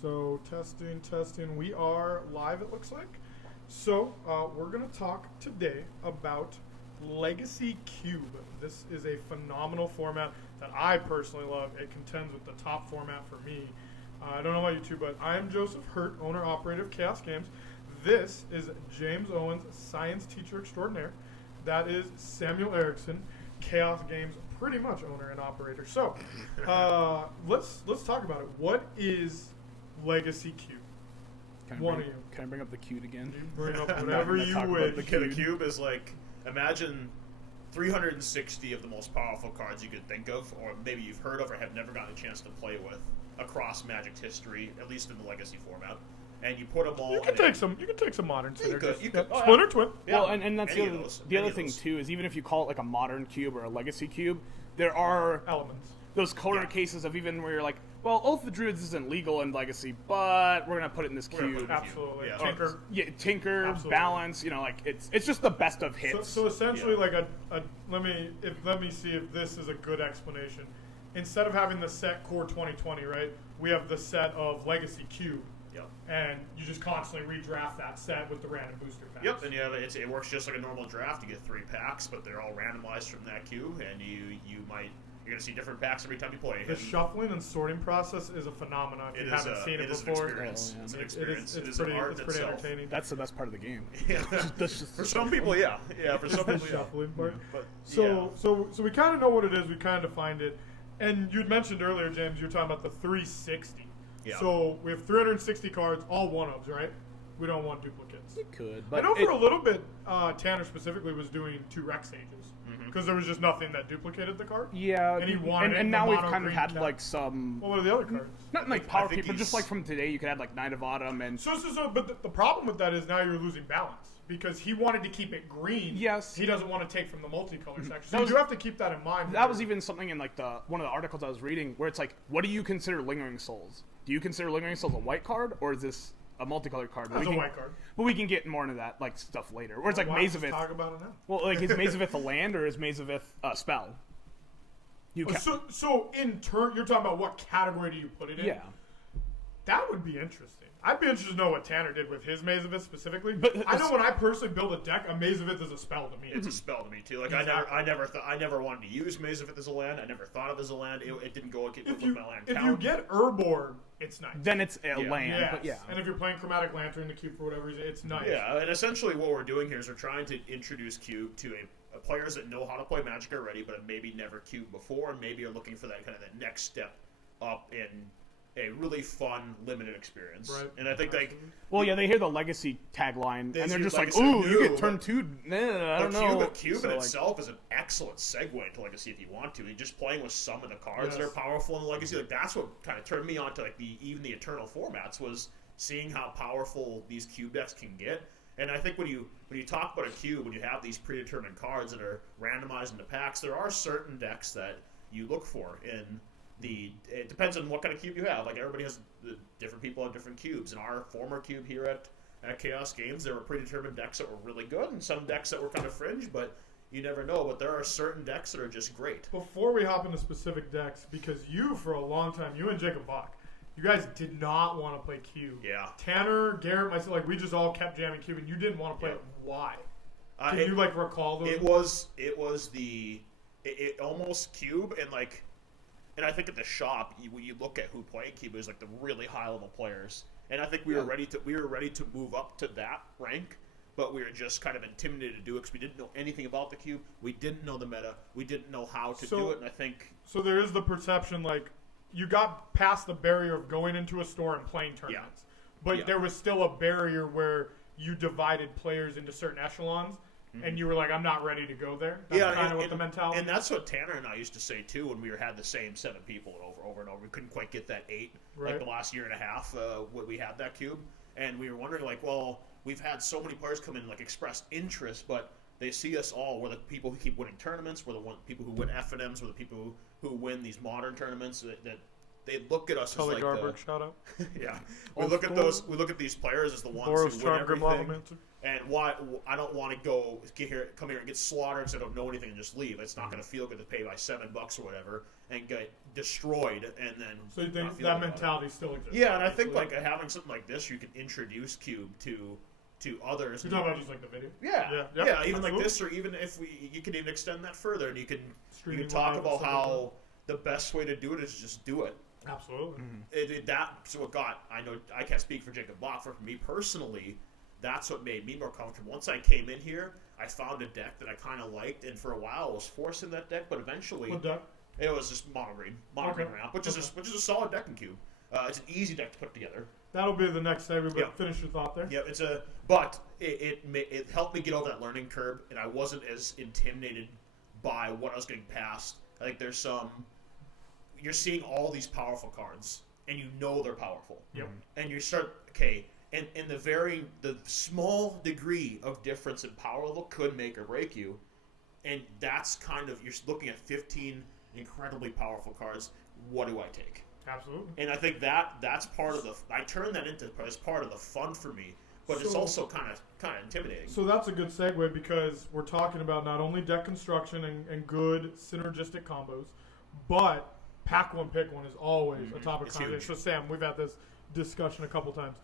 So testing. We are live, it looks like. So we're going to talk today about Legacy Cube. This is a phenomenal format that I personally love. It contends with the top format for me. I don't know about you two, but I am Joseph Hurt, owner-operator of Chaos Games. This is James Owens, science teacher extraordinaire. That is Samuel Erickson, Chaos Games pretty much owner and operator. So let's talk about it. What is Legacy Cube? Can I bring up the cube again? You bring up whatever you wish. The cube is like, imagine 360 of the most powerful cards you could think of, or maybe you've heard of or have never gotten a chance to play with across Magic's history, at least in the Legacy format. And you put them all. You can take some modern synergies. You could. Oh, Splinter Twin. Yeah. Well, and that's the other thing too is even if you call it like a modern cube or a legacy cube, there are elements. Those corner cases of even where you're like, well, Oath of the Druids isn't legal in Legacy, but we're gonna put it in this cube. Absolutely. Yeah. Tinker. Tinker, Absolutely. balance. You know, like it's just the best of hits. So essentially, like let me see if this is a good explanation. Instead of having the set core 2020, right? We have the set of Legacy Cube. Yep. And you just constantly redraft that set with the random booster packs. Yep, and it works just like a normal draft. You get 3 packs, but they're all randomized from that cube, and you're gonna see different packs every time you play. The shuffling and sorting process is a phenomenon. If you haven't seen it before, it's an experience. It's an art pretty itself. entertaining. That's the best part of the game. Yeah. For some people, yeah. For some people, shuffling part. But, so we kind of know what it is. We kind of defined it. And you'd mentioned earlier, James, you were talking about the 360. Yeah. So we have 360 cards, all one-ofs, right? We don't want duplicates. You could, but I know for a little bit, Tanner specifically was doing 2 Rex Ages because there was just nothing that duplicated the card. Yeah, and he wanted and now we've mono kind of green had cap. like some. Well, what are the other cards? Not like power people, just like from today, you could have like Knight of Autumn and. But the problem with that is now you're losing balance because he wanted to keep it green. Yes. He doesn't want to take from the multicolor section. So you do have to keep that in mind. That was even something in like one of the articles I was reading where it's like, what do you consider Lingering Souls? Do you consider Lingering Souls a white card or is this a multicolored card? It's a white card. But we can get more into that like stuff later. Or it's like Why Maze don't of you Ith. talk about it now? Well, like is Maze of Ith a land or is Maze of Ith a spell? So in turn, you're talking about what category do you put it in? Yeah. That would be interesting. I'd be interested to know what Tanner did with his Maze of Ith specifically. But I know when I personally build a deck, a Maze of Ith is a spell to me. It's a spell to me too. Like Exactly. I never wanted to use Maze of Ith as a land. I never thought of it as a land. It didn't go with my land If count. you get Urborg, it's nice. Then it's a land. Yes. But yeah. And if you're playing Chromatic Lantern in the cube for whatever reason, it's nice. Yeah, and essentially what we're doing here is we're trying to introduce Cube to a players that know how to play Magic already, but have maybe never cubed before, and maybe are looking for that kind of the next step up in a really fun, limited experience. Right. And I think Well, yeah, they hear the legacy tagline, They and they're see just like, Legacy "Ooh, you new, get turn but- 2." I don't know. Cube So, in like, itself is an excellent segue to Legacy if you want to. And just playing with some of the cards that Yes. are powerful in Legacy, like that's what kind of turned me on to like even the Eternal formats was seeing how powerful these cube decks can get. And I think when you talk about a cube, when you have these predetermined cards that are randomized into packs, there are certain decks that you look for in it depends on what kind of cube you have. Like everybody has different people have different cubes. In our former cube here at Chaos Games, there were predetermined decks that were really good and some decks that were kind of fringe, but you never know. But there are certain decks that are just great. Before we hop into specific decks, because you, for a long time, you and Jacob Bach, you guys did not want to play Cube. Yeah. Tanner, Garrett, myself, like we just all kept jamming Cube, and you didn't want to play it. Why? Can you like recall those? It almost Cube and I think at the shop you look at who played Cube, it was like the really high level players, and I think we were ready to move up to that rank, but we were just kind of intimidated to do it because we didn't know anything about the Cube. We didn't know the meta. We didn't know how to do it, and I think so. There is the perception like you got past the barrier of going into a store and playing tournaments, but there was still a barrier where you divided players into certain echelons. And you were like, I'm not ready to go there. That's kind of what the mentality. And that's what Tanner and I used to say too when we had the same 7 people over and over. We couldn't quite get that 8 like the last year and a half when we had that cube, and we were wondering like, well, we've had so many players come in like express interest, but they see us all. We're the people who keep winning tournaments. We're the people who win FNMs. We're the people who win these modern tournaments. That they look at us as like Garberg, shout out. yeah. We look at these players as the ones Boros who win Charm, Grimlock, everything. Mancer. And why I don't want to come here and get slaughtered because I don't know anything and just leave. It's not going to feel good to pay by $7 or whatever and get destroyed and then. So you think not feel that good about it. mentality still exists? Yeah, and I think Absolutely. like having something like this, you can introduce Cube to others. You're talking about just like the video? Yeah, Yeah, even like absolutely. this, or even if you can even extend that further, and you can Streaming talk live about and stuff how the best way to do it is just do it. Absolutely. That's what got. I know I can't speak for Jacob Bach. For me personally, that's what made me more comfortable. Once I came in here, I found a deck that I kind of liked, and for a while I was forcing that deck, but eventually What deck? it was just mono green Okay. ramp, which is a solid deck in Cube. It's an easy deck to put together. That'll be the next segment, but Yeah. finish your thought there. Yeah, but it helped me get over that learning curve, and I wasn't as intimidated by what I was getting past. I think you're seeing all these powerful cards, and you know they're powerful. Yep. And you start and the small degree of difference in power level could make or break you, and that's kind of you're looking at 15 incredibly powerful cards. What do I take? Absolutely. And I think that's part of I turn that into as part of the fun for me, but it's So- also kind of intimidating. So that's a good segue because we're talking about not only deck construction and good synergistic combos, but pack one, pick one is always a topic of It's conversation. huge. So Sam, we've had this discussion a couple times.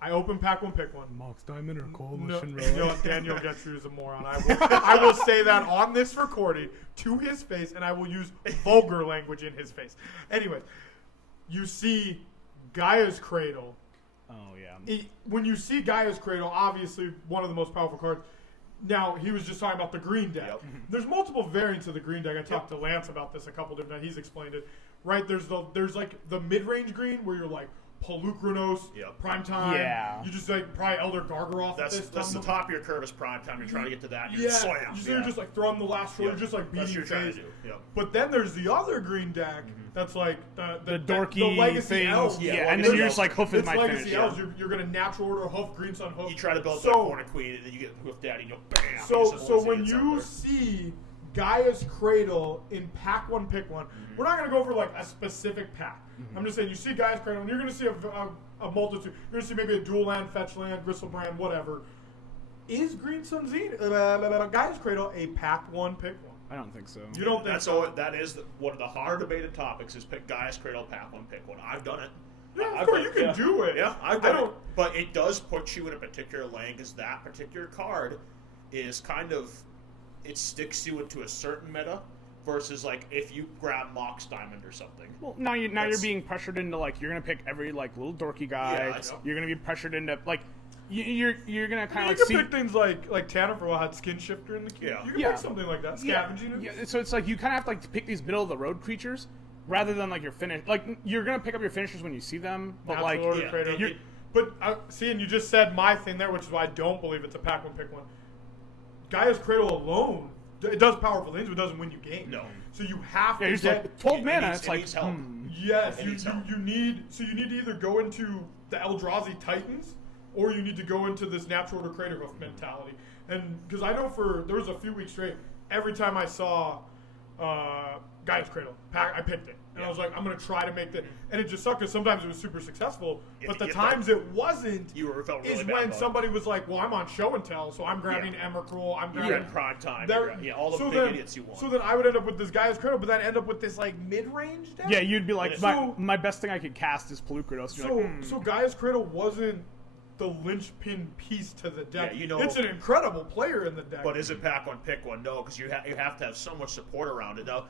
I open pack one, pick one. Mox Diamond or No, Coalition Daniel Getru is a moron. I will say that on this recording to his face, and I will use vulgar language in his face. Anyway, you see Gaia's Cradle. Oh yeah. When you see Gaia's Cradle, obviously one of the most powerful cards. Now, he was just talking about the green deck. Yep. There's multiple variants of the green deck. I talked to Lance about this a couple different times. He's explained it. Right, there's like the mid-range green where you're like Polukranos, Yep. Prime Time. Yeah. You just like probably Elder Gargaroth. That's at this the time. top of your curve is prime time. You're trying to get to that. You're Yeah, slam. you're just like throwing the last throw. Yeah. You're just like That's beating what you're trying phase. to do. Yep. But then there's the other green deck that's like The dorky the legacy things. elves. Yeah, Yeah, and then legacy you're just like, hoof is It's my legacy finish. elves. Yeah. You're gonna natural order hoof green sun hoof. You try to build So- that corner queen, and then you get hoof daddy, and you go bam. So Just so always when gets out you there. see Gaia's Cradle in pack one, pick one, we're not gonna go over like a specific pack. I'm just saying you see Gaia's Cradle, and you're gonna see a multitude. You're gonna see maybe a dual land, fetch land, Gristlebrand, whatever. Is Green Sun Zenith, Gaia's Cradle a pack one, pick one? I don't think so. You don't think That's so? all. That is one of the hard debated topics. Is pick Gaia's Cradle, pack one, pick one. I've done it. Yeah, I've of course done you it, can do it. Yeah, I've I done it. don't. But it does put you in a particular lane because that particular card is kind of it sticks you into a certain meta versus like if you grab Mox Diamond or something. Well, now you're That's- being pressured into like you're gonna pick every like little dorky guy. Yeah, I know. You're gonna be pressured into like you're gonna kind You of like can see. pick things like Tanner for a while had Skin Shifter in the queue. Yeah. You can Yeah. pick something like that. Yeah, Scavenging. yeah, so it's like you kind of have to like pick these middle of the road creatures rather than like your finish. Like you're gonna pick up your finishers when you see them, but like Natural order yeah, trader. you're- But see, and you just said my thing there, which is why I don't believe it's a pack one, pick one. Gaia's Cradle alone, it does powerful things, but it doesn't win you games. No. So you have yeah, to you're just get. like 12 it mana. needs- It's it like needs help. Yes, It you needs help. need to either go into the Eldrazi Titans or you need to go into this natural order Crater Hoof mentality. And because I know there was a few weeks straight, every time I saw Gaia's Cradle, I picked it. And I was like, I'm going to try to make that. And it just sucked because sometimes it was super successful. You But have to the get that- times it wasn't Felt really is bad when about it. somebody was like, well, I'm on show and tell, so I'm grabbing Emrakul, I'm You're grabbing in prime time. there- Yeah, all the so big then- idiots you want. So then I would end up with this Gaia's Cradle, but then end up with this like mid-range deck. yeah, you'd be like So- my best thing I could cast is Polukranos. You're like, So Gaia's Cradle wasn't the linchpin piece to the deck. Yeah, you know- it's an incredible player in the deck. But is it pack one, pick one? No, because you have to have so much support around it. Now,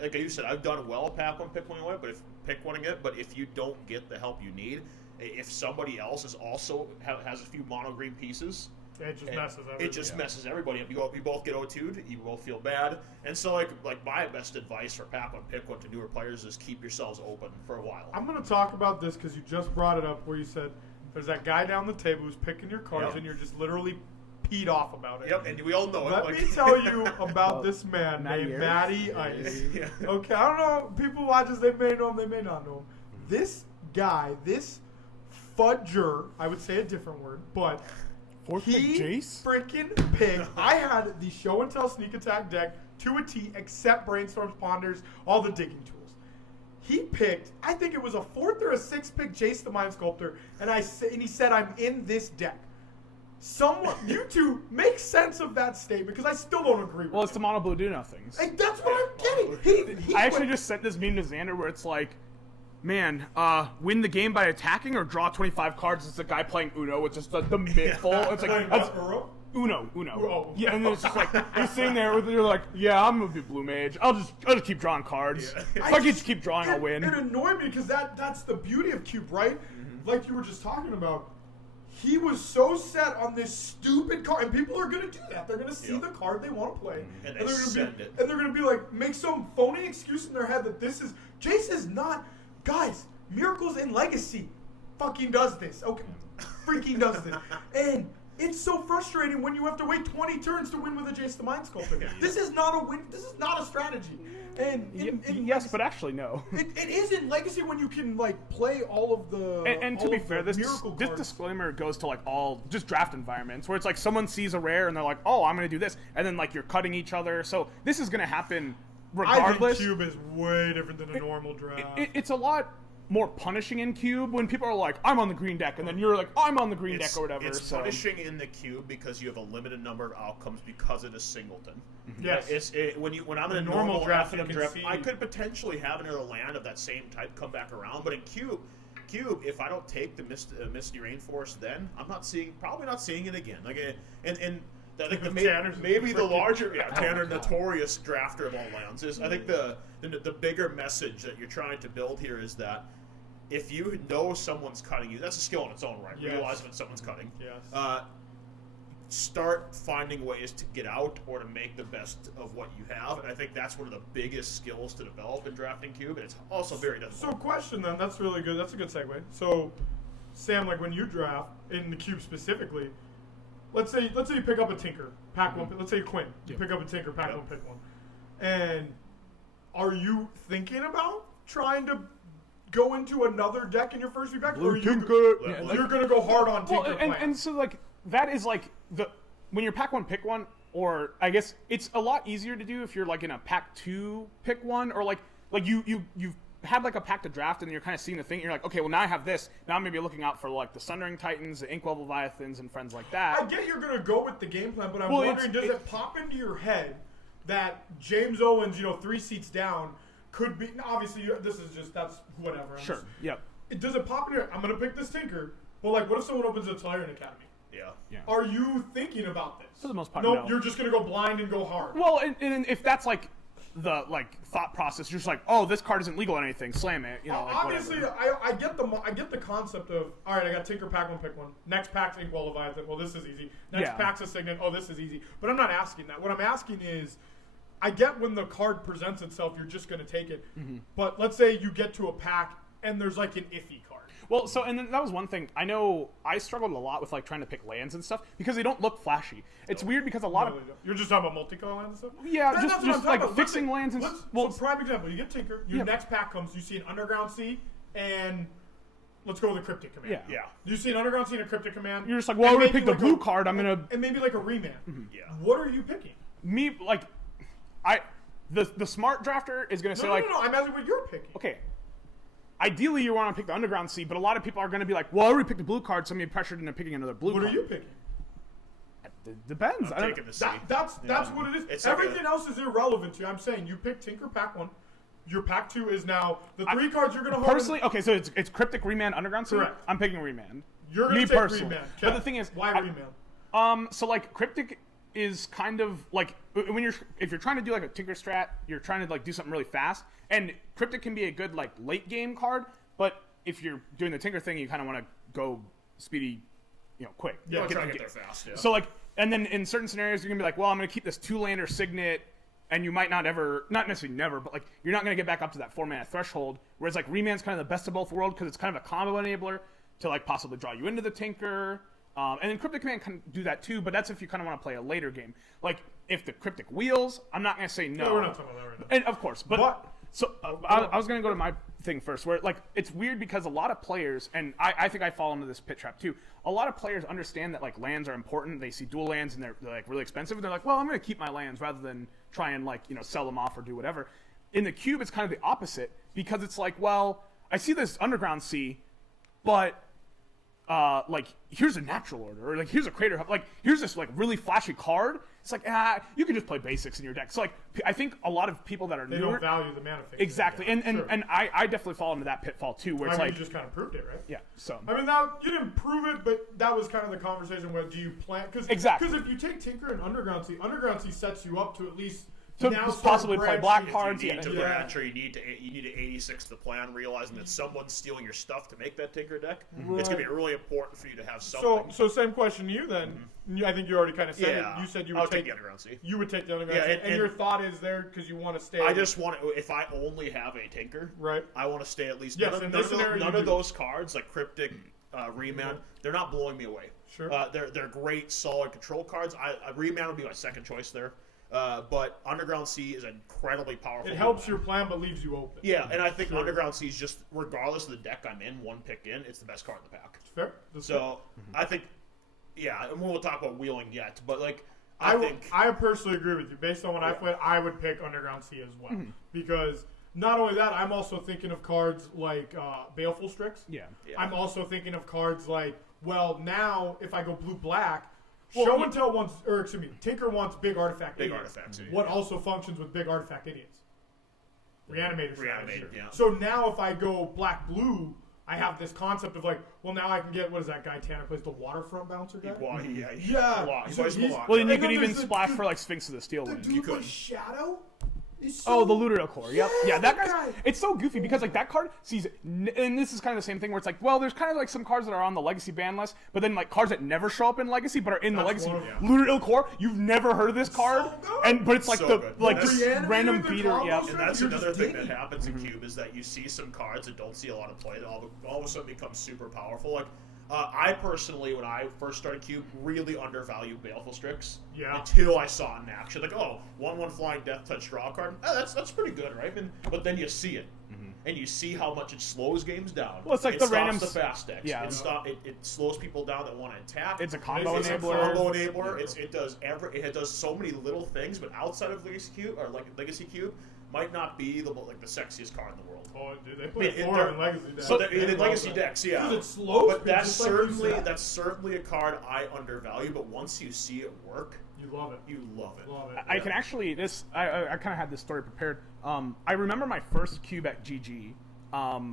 like you said, I've done well pack one, pick one away, but pick one again. But if you don't get the help you need, if somebody else is also has a few mono green pieces, it just and messes everything. it just messes everybody up. You both get O2'd, you both feel bad, and so like my best advice for pack one, pick one to newer players is keep yourselves open for a while. I'm going to talk about this because you just brought it up where you said there's that guy down the table who's picking your cards Yep. and you're just literally peed off about it. Yep, and we all know it. Let like- me tell you about Well, this man Matty named Ayres? Matty Ice. Yeah. Okay, I don't know. People watch this, they may know him, they may not know him. This guy, this fudger, I would say a different word, but Fourth pick he Jace? freaking picked. I had the show and tell sneak attack deck to a T, except brainstorms, ponders, all the digging tools. He picked, I think it was a 4th or a 6th pick Jace the Mind Sculptor, and he said, I'm in this deck. Someone, you two, make sense of that statement because I still don't agree with Well, it. it's the mono blue do now things. Like, that's what I'm getting. He I actually went- just sent this meme to Xander where it's like, man, win the game by attacking or draw 25 cards. It's a guy playing Uno with just the mid full. It's like, that's Uro? Uno. Oh. Yeah, and then it's just like, you're sitting there with, you're like, yeah, I'm gonna be blue mage. I'll just keep drawing cards. Yeah. If I can just keep drawing, I'll win. It annoyed me because that's the beauty of Cube, right? Like you were just talking about. He was so set on this stupid card, and people are gonna do that. They're gonna see Yep. the card they want to play, And they they're gonna send be, it. and they're gonna be like, make some phony excuse in their head that this is Jace is not. Guys, Miracles in Legacy, fucking does this. Okay, freaking does this, and it's so frustrating when you have to wait 20 turns to win with a Jace the Mind Sculptor. This is not a win. This is not a strategy. And in Yes, but actually, no. it is in Legacy when you can like play all of the. And to all be of fair, the this miracle this cards. disclaimer goes to like all just draft environments where it's like someone sees a rare and they're like, oh, I'm gonna do this, and then like you're cutting each other. So this is gonna happen regardless. I think Cube is way different than a normal draft. It's a lot more punishing in Cube when people are like, I'm on the green deck, and then you're like, I'm on the green deck or whatever. It's so. punishing in the cube because you have a limited number of outcomes because it is singleton. Yes. When I'm in a The normal normal draft, FNM you can draft, see- I could potentially have another land of that same type come back around. But in cube, if I don't take the Misty Rainforest, then I'm probably not seeing it again. Like and. I think Tanner's maybe the freaking- larger, Oh Tanner, notorious drafter of all lands, is I think the bigger message that you're trying to build here is that if you know someone's cutting you, that's a skill in its own right. Yes. Realize when someone's cutting. Yes. Start finding ways to get out or to make the best of what you have, and I think that's one of the biggest skills to develop in drafting cube, and it's also very difficult. So question then, that's really good. That's a good segue. So, Sam, like when you draft in the Cube specifically, let's say you pick up a Tinker, pack one. Let's say Quinn, you pick up a Tinker, pack Yep. one, pick one. And are you thinking about trying to go into another deck in your first few packs, or Tinker. Yeah, you're like- gonna go hard on Well, Tinker and plan? so like that is like when you're pack one pick one, or I guess it's a lot easier to do if you're like in a pack two pick one, or like you've had like a pack to draft and you're kind of seeing the thing. And you're like, okay, well now I have this. Now I'm maybe looking out for like the Sundering Titans, the Inkwell Leviathans, and friends like that. I get you're gonna go with the game plan, but I'm Well, wondering, does it pop into your head that James Owens, 3 seats down, could be? Obviously, this is just that's whatever. I'm Sure. just- Yep. Does it pop in your? I'm gonna pick this Tinker, but like, what if someone opens a Tyrant Academy? Yeah. Are you thinking about this? For the most part, nope. no. You're just gonna go blind and go hard. Well, and if that's like the thought process, you're just like, oh, this card isn't legal or anything, slam it. Like, Obviously, whatever. I get the concept of, all right, I got Tinker, pack one, pick one. Next pack's Inkwell Leviathan. Well, this is easy. Next Yeah. pack's a Signet. Oh, this is easy. But I'm not asking that. What I'm asking is, I get when the card presents itself, you're just going to take it. Mm-hmm. But let's say you get to a pack and there's like an iffy card. Well, so and then that was one thing. I know I struggled a lot with like trying to pick lands and stuff because they don't look flashy. It's weird because a lot of You're just talking about multicolor lands and stuff? Yeah, That's just what I'm talking like about. fixing Let's- lands and let's- well, so prime example, you get Tinker, your Yeah. next pack comes, you see an Underground Sea, and let's go with a Cryptic Command. Yeah. Yeah. You see an Underground Sea and a Cryptic Command. You're just like, well, I and already maybe picked the like blue card. I'm gonna and maybe like a Remand. Yeah. What are you picking? me like the smart drafter is gonna say No, like, no, I'm asking what you're picking. okay. Ideally, you want to pick the Underground Sea, but a lot of people are going to be like, well, I already picked a blue card, so I'm going to be pressured into picking another blue What card. are you picking? It depends. I I'm don't, taking the C. That's Yeah. what it is. It's like Everything else is irrelevant to you. I'm saying you pick Tinker pack one. Your pack two is now the three cards you're gonna hold. personally, okay, so it's Cryptic, Remand, Underground Sea. Correct. I'm picking Remand. You're gonna me take personally. Remand. But Okay. the thing is, why I- Remand? So like Cryptic is kind of like when if you're trying to do like a Tinker strat, you're trying to like do something really fast, and Cryptic can be a good like late game card, but if you're doing the Tinker thing, you kind of want to go speedy, quick. You want to try the to ga- get there fast. Yeah. So like, and then in certain scenarios, you're gonna be like, well, I'm gonna keep this 2-lander Signet, and you might not necessarily never, but like you're not gonna get back up to that 4-mana threshold. Whereas like Remand's kind of the best of both worlds because it's kind of a combo enabler to like possibly draw you into the Tinker. And then Cryptic Command can do that too, but that's if you kind of want to play a later game. Like if the Cryptic wheels, I'm not gonna say no. No, we're not talking about that right now. And of course, but so I was gonna go to my thing first, where like it's weird because a lot of players, and I think I fall into this pit trap too. A lot of players understand that like lands are important. They see dual lands and they're like really expensive, and they're like, well, I'm gonna keep my lands rather than try and like sell them off or do whatever. In the cube, it's kind of the opposite because it's like, well, I see this Underground Sea, but like here's a natural order, or like here's a crater hub, like here's this like really flashy card. It's like you can just play basics in your deck. So like I think a lot of people that are They newer don't value the mana phase. exactly, Yeah, and sure. I definitely fall into that pitfall too, where I it's mean, like you just kind of proved it, right? yeah, so I mean, now you didn't prove it, but that was kind of the conversation. Where do you plan? Because Exactly. if you take Tinker and Underground Sea sets you up to at least to now start possibly play branching black into- cards. You need to Yeah. branch, or you need to 86 the plan, realizing that someone's stealing your stuff to make that Tinker deck. It's gonna be really important for you to have something. So same question to you then. I think you already kind of said yeah, it. You said you I would take the Underground Sea. You would take the Underground Yeah, Sea, and- and your thought is there because you want to stay. I just want to, if I only have a Tinker, right. I want to stay at least. Yes, none in of, this none of, scenario none you of do. those cards, like Cryptic, Remand, they're not blowing me away. Sure. They're great, solid control cards. Remand would be my second choice there. But Underground Sea is incredibly powerful. It helps your plan, but leaves you open. Yeah, and I think Sure. Underground Sea is just, regardless of the deck I'm in, one pick in, it's the best card in the pack. Fair. That's So I think, yeah, and we'll talk about wheeling yet, but like fair. I personally agree with you. Based on what I played, I would pick Underground Sea as well because not only that, I'm also thinking of cards like Baleful Strix. yeah. Yeah. I'm also thinking of cards like, well, now if I go blue-black, Well, Show yeah. and Tell wants, or excuse me, Tinker wants big artifact Big idiots. artifacts. What also functions with big artifact idiots? Reanimator. Reanimator, yeah. So now if I go black-blue, I have this concept of like, well, now I can get, what is that guy Tanner plays, the Waterfront Bouncer guy? Yeah. A lot. He So plays a he's- lot. Well, then you And could then even there's the splash dude- for like Sphinx of the Steel The Wind. dude could. with Shadow? Is Oh, so the Looter Core. Yep. Yeah, that that guy's. guy. It's so goofy because like that card sees, and this is kind of the same thing where it's like, well, there's kind of like some cards that are on the Legacy ban list, but then like cards that never show up in Legacy but are in the That's Legacy. one of them. Looter Core, you've never heard of this card, good. and but it's like So the good. like That's- just Reanimator, random the beater. combos Yep. are- And that's You're another just thing that digging. happens in Cube is that you see some cards that don't see a lot of play that all of a sudden become super powerful. Like I personally, when I first started Cube, really undervalued Baleful Strix. Yeah. Until I saw it in action, like 1/1 flying Death Touch draw card. That's pretty good, right? But then you see it. And you see how much it slows games down. Well, it's like it the stops random the fast decks. yeah. It slows people down that want to attack. It's a combo It's a enabler. combo enabler. It does so many little things, but outside of Legacy Cube or like Legacy Cube, might not be the sexiest card in the world. Oh, dude, they play I mean, 4 they're- in Legacy decks. So They in love Legacy that. decks, yeah. 'Cause it slows but me, that's just like you said. certainly a card I undervalue. But once you see it work, You love it. you love it. Love it. I can actually I kind of had this story prepared. I remember my first cube at GG.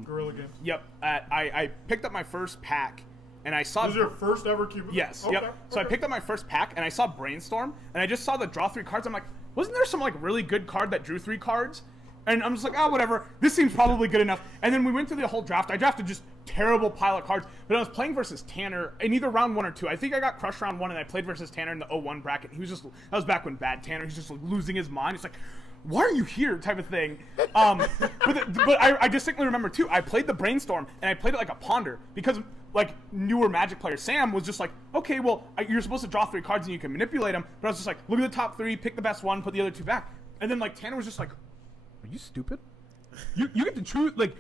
Guerrilla Games. Yep. I picked up my first pack, and I saw. This is your first ever cube? Yes. Okay, Yep. So I okay. picked up my first pack, and I saw Brainstorm, and I just saw the draw 3 cards. I'm like, wasn't there some like really good card that drew 3 cards? And I'm just like, oh, whatever. This seems probably good enough. And then we went through the whole draft. I drafted just terrible pile of cards, but I was playing versus Tanner in either round 1 or 2. I think I got crushed round 1, and I played versus Tanner in the 0-1 bracket. He was just, that was back when bad Tanner, he's just like, losing his mind. He's like, why are you here, type of thing. But I distinctly remember too, I played the Brainstorm, and I played it like a Ponder, because like newer Magic player Sam was just like, okay, well, you're supposed to draw 3 cards and you can manipulate them, but I was just like, look at the top 3, pick the best one, put the other 2 back. And then like Tanner was just like, are you stupid? You get the truth, like,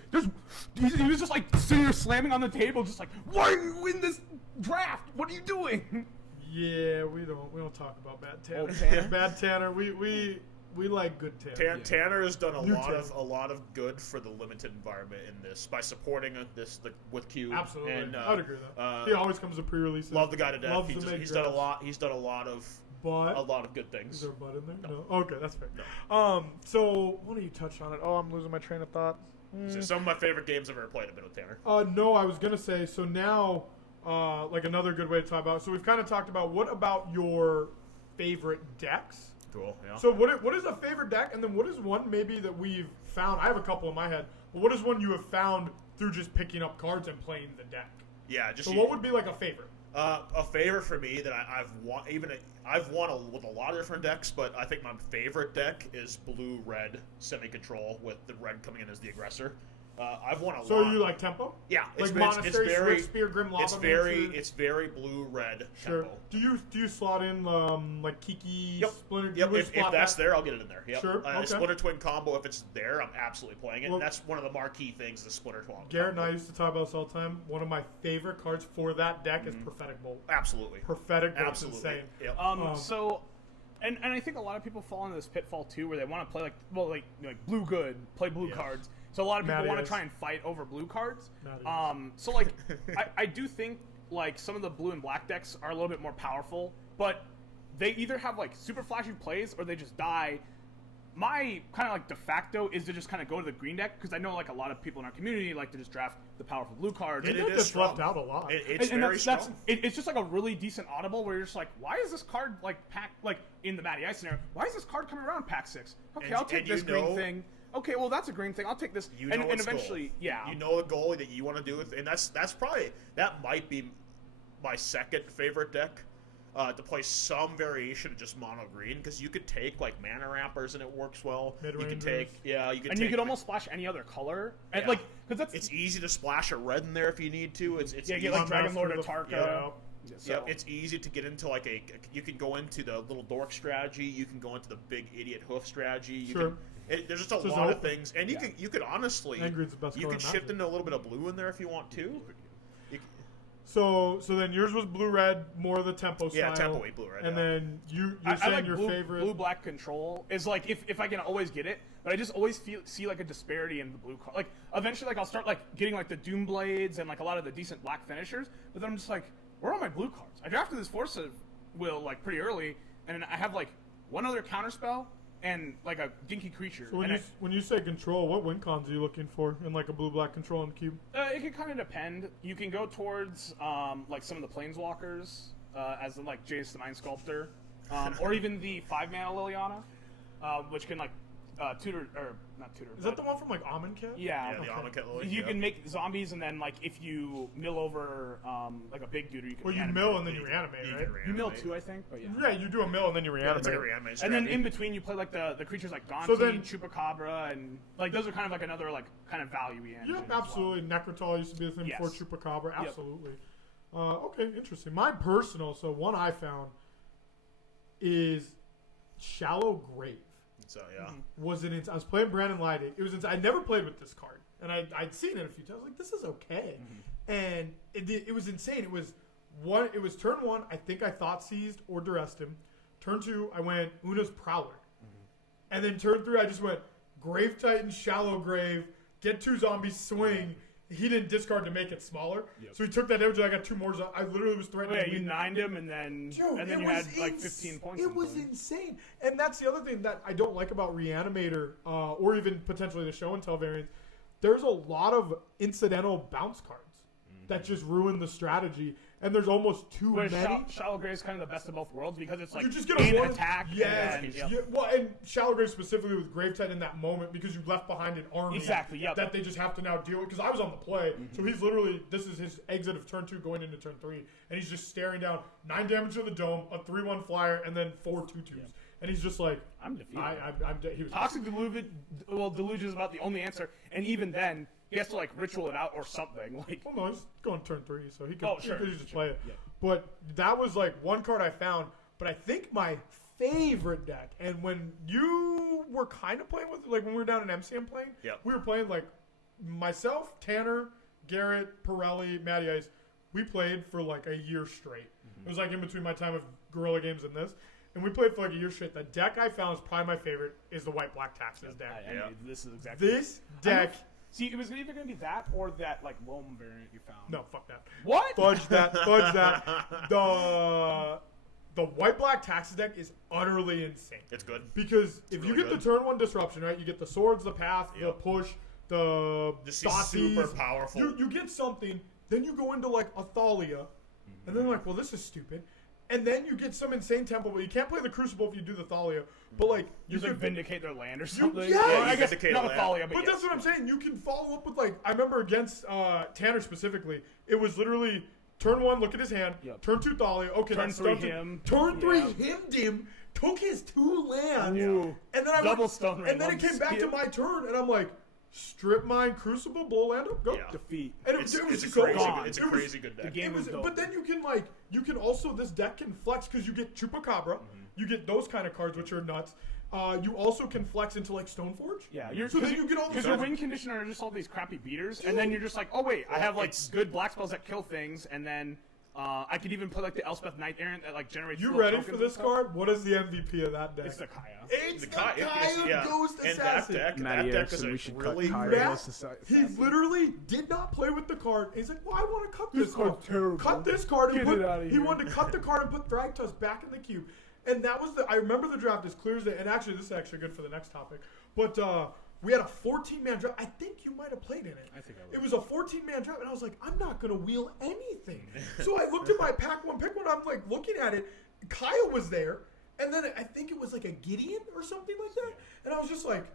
he was just like sitting there slamming on the table, just like, why are you in this draft? What are you doing? Yeah, we don't talk about bad Tanner. Old Tanner? Bad Tanner. We like good Tanner. Tanner has done New a lot of good for the limited environment in this by supporting with Cube. Absolutely. And, I would agree with that. He always comes to pre-releases. love the guy to death. Loves to make He's done a drafts. lot. He's done a lot of good Is things. there a butt in there? No. Okay, that's fair. So what do you touch on it? Oh, I'm losing my train of thought. So some of my favorite games I've ever played have been with Tanner. No, I was gonna say. So now, like another good way to talk about. So we've kind of talked about what about your favorite decks. Cool. Yeah. So what is a favorite deck, and then what is one maybe that we've found? I have a couple in my head, but what is one you have found through just picking up cards and playing the deck? yeah. Just So what would be like a favorite? a favorite for me that I've won with a lot of different decks, but I think my favorite deck is blue red semi control with the red coming in as the aggressor. I've won a So lot. you like tempo? Yeah, Like Monastery, very, Spear, Grim Lava it's very blue red Sure. tempo. Do you slot in like Kiki, Yep. Splinter? Yep. You would If slot that's that? there, I'll get it in there. Yep. Sure, okay. Splinter Twin combo. If it's there, I'm absolutely playing it. Well, And that's one of the marquee things. The Splinter Twin. Garrett and I used to talk about this all the time. One of my favorite cards for that deck is Prophetic Bolt. Absolutely. Prophetic Bolt's Absolutely. insane. Yep. So, and I think a lot of people fall into this pitfall too, where they want to play like blue good, play blue Yeah. cards. So a lot of people Matty want to is. try and fight over blue cards. Matty is. So like, I do think like some of the blue and black decks are a little bit more powerful, but they either have like super flashy plays or they just die. My kind of like de facto is to just kind of go to the green deck because I know like a lot of people in our community like to just draft the powerful blue cards. And It it is gets strong. left out a lot. It's And very that's strong. it's just like a really decent audible where you're just like, why is this card like pack like in the Matty Ice scenario? Why is this card coming around pack 6? Okay, And- I'll take and you this green know- thing. Okay, well that's a green thing. I'll take this. You and know and its eventually, goal. yeah. You know the goal that you want to do with, and that's probably that might be my second favorite deck. To play some variation of just mono green because you could take like mana wrappers and it works well. You could Mid-rangers. take you could and take, you could almost splash any other color, and Yeah. like because that's it's easy to splash a red in there if you need to. It's yeah, easy. get like Dragon Lord Master or of the- Tarka. yeah. So, Yep, it's easy to get into like you can go into the little dork strategy. You can go into the big idiot hoof strategy. You Sure. there's just a Just lot of open. things, and you could honestly And green's the best you color could in shift Magic. into a little bit of blue in there if you want to. You c- So then yours was blue red, more of the tempo style. Yeah, tempo blue red. And yeah. then you're I saying like your blue, favorite. blue black control is like if I can always get it, but I just always see like a disparity in the blue card. Like eventually, like I'll start like getting like the Doom Blades and like a lot of the decent black finishers, but then I'm just like, where are my blue cards? I drafted this Force of Will like pretty early, and I have like one other counterspell and like a dinky creature. So and when you say control, what win cons are you looking for in like a blue black control and cube? it can kind of depend. You can go towards like some of the planeswalkers as in, like Jace the Mind Sculptor, or even the 5-mana Liliana, which can like tutor or not tutor. Is that but- the one from like Amonkhet? Yeah. Yeah, the Amonkhet Lily. You yeah. can make zombies, and then like if you mill over like a big dude, you can. Well, you reanimate. mill and then you reanimate, You right? can You mill reanimate. 2, I think, but yeah. Yeah, you do a mill and then you reanimate. It's like a reanimate And then strategy. in between, you play like the creatures like Gonti, So then- Chupacabra, and like those are kind of like another like kind of value-y engine. Yep, as well. absolutely. Necrotal used to be the thing Yes. before Chupacabra. Yep. Absolutely. Okay, interesting. My personal, so one I found is Shallow Grave. So yeah. Was it? I was playing Brandon Lighting. It was. I never played with this card, and I'd seen it a few times. I was like, this is okay, and it was insane. It was one. It was turn one. I think I thought seized or duressed him. Turn two, I went Una's Prowler, and then turn three, I just went Grave Titan, Shallow Grave, get 2 zombies, swing. He didn't discard to make it smaller, so he took that damage. And I got 2 more. I literally was Oh, threatening. yeah, to you win. nined him, and then Dude, you it had was like 15 points. It in was play. insane, and that's the other thing that I don't like about Reanimator, or even potentially the Show and Tell variants. There's a lot of incidental bounce cards that just ruin the strategy, and there's almost too Whereas many. Shallow Grave is kind of the best of both worlds because it's like You just get gain a one attack. Yes, and then, yep. yeah, well, and Shallow Grave specifically with Grave Titan in that moment because you left behind an army. Exactly, yep. That they just have to now deal with. Because I was on the play, so he's literally this is his exit of turn 2 going into turn 3, and he's just staring down 9 damage to the dome, a 3/1 flyer, and then 4 2/2s, and he's just like, I'm defeated. he was Toxic Deluge is about the only answer, and even then, he has to like ritual it out or something. Like, Well, no, he's going turn 3, so he could, Oh, sure, he could just sure, play it. yeah. But that was like one card I found. But I think my favorite deck, and when you were kind of playing with, like when we were down in MCM playing, Yep. we were playing like myself, Tanner, Garrett, Pirelli, Matty Ice. We played for like a year straight. It was like in between my time of Guerrilla Games and this. And we played for like a year straight. The deck I found is probably my favorite is the White Black Taxes deck. I Yeah. mean, this is exactly This deck, See, it was either going to be that or that like loam variant you found. no, fuck that. What? Fudge that. The White Black Taxes deck is utterly insane. It's good. Because if you really get good. the turn 1 disruption, right, you get the swords, the path, the Yep. push, the Just these Thoughtseizes. super powerful. You get something, then you go into like a Thalia, and then like, well, this is stupid. And then you get some insane tempo, but you can't play the Crucible if you do the Thalia. But like, You you like could vindicate their land or something. yes! Or I guess Vindicate not a a land. Thalia, but, But yes. that's what I'm saying. You can follow up with like I remember against Tanner specifically. It was literally turn 1, look at his hand. Yep. Turn 2, Thalia. Okay, Turn that's 3 stunted. him. Turn 3 Yeah. himmed him. Took his 2 lands. Ooh. And then I Double went, Stone And then Rain, it came back to skip. my turn, and I'm like, strip mine, Crucible, blow land up, go. Yeah. Defeat. And It's, it was it's a so crazy, gone. it's a It was- crazy good the deck. game It was, was dope. but then you can also this deck can flex because you get Chupacabra, you get those kind of cards which are nuts. You also can flex into like Stoneforge. Yeah, so then you get all the because your win conditioner are just all these crappy beaters, and then you're just like, oh wait, I have like it's- good black spells that kill things, and then I could even put like the Elspeth Knight Errant that like generates. You little ready tokens for and this stuff. card? What is the MVP of that deck? It's the Kaya. It's the Kaya yeah. Ghost And Assassin. that Matty deck is Erickson, a we should really cut Kaya Matt, Ghost Assassin. he literally did not play with the card. He's like, well, I want to cut This this card's card. terrible. Cut this card and Get put. it outta He here. wanted to cut the card and put Thragtusk back in the cube. And that was I remember the draft as clear as day. And actually, this is actually good for the next topic. But we had a 14-man draft. I think you might have played in it. I think I would. It was a 14-man draft, and I was like, I'm not gonna wheel anything. So I looked at my pack one pick when I'm like looking at it. Kaya was there, and then I think it was like a Gideon or something like that. And I was just like,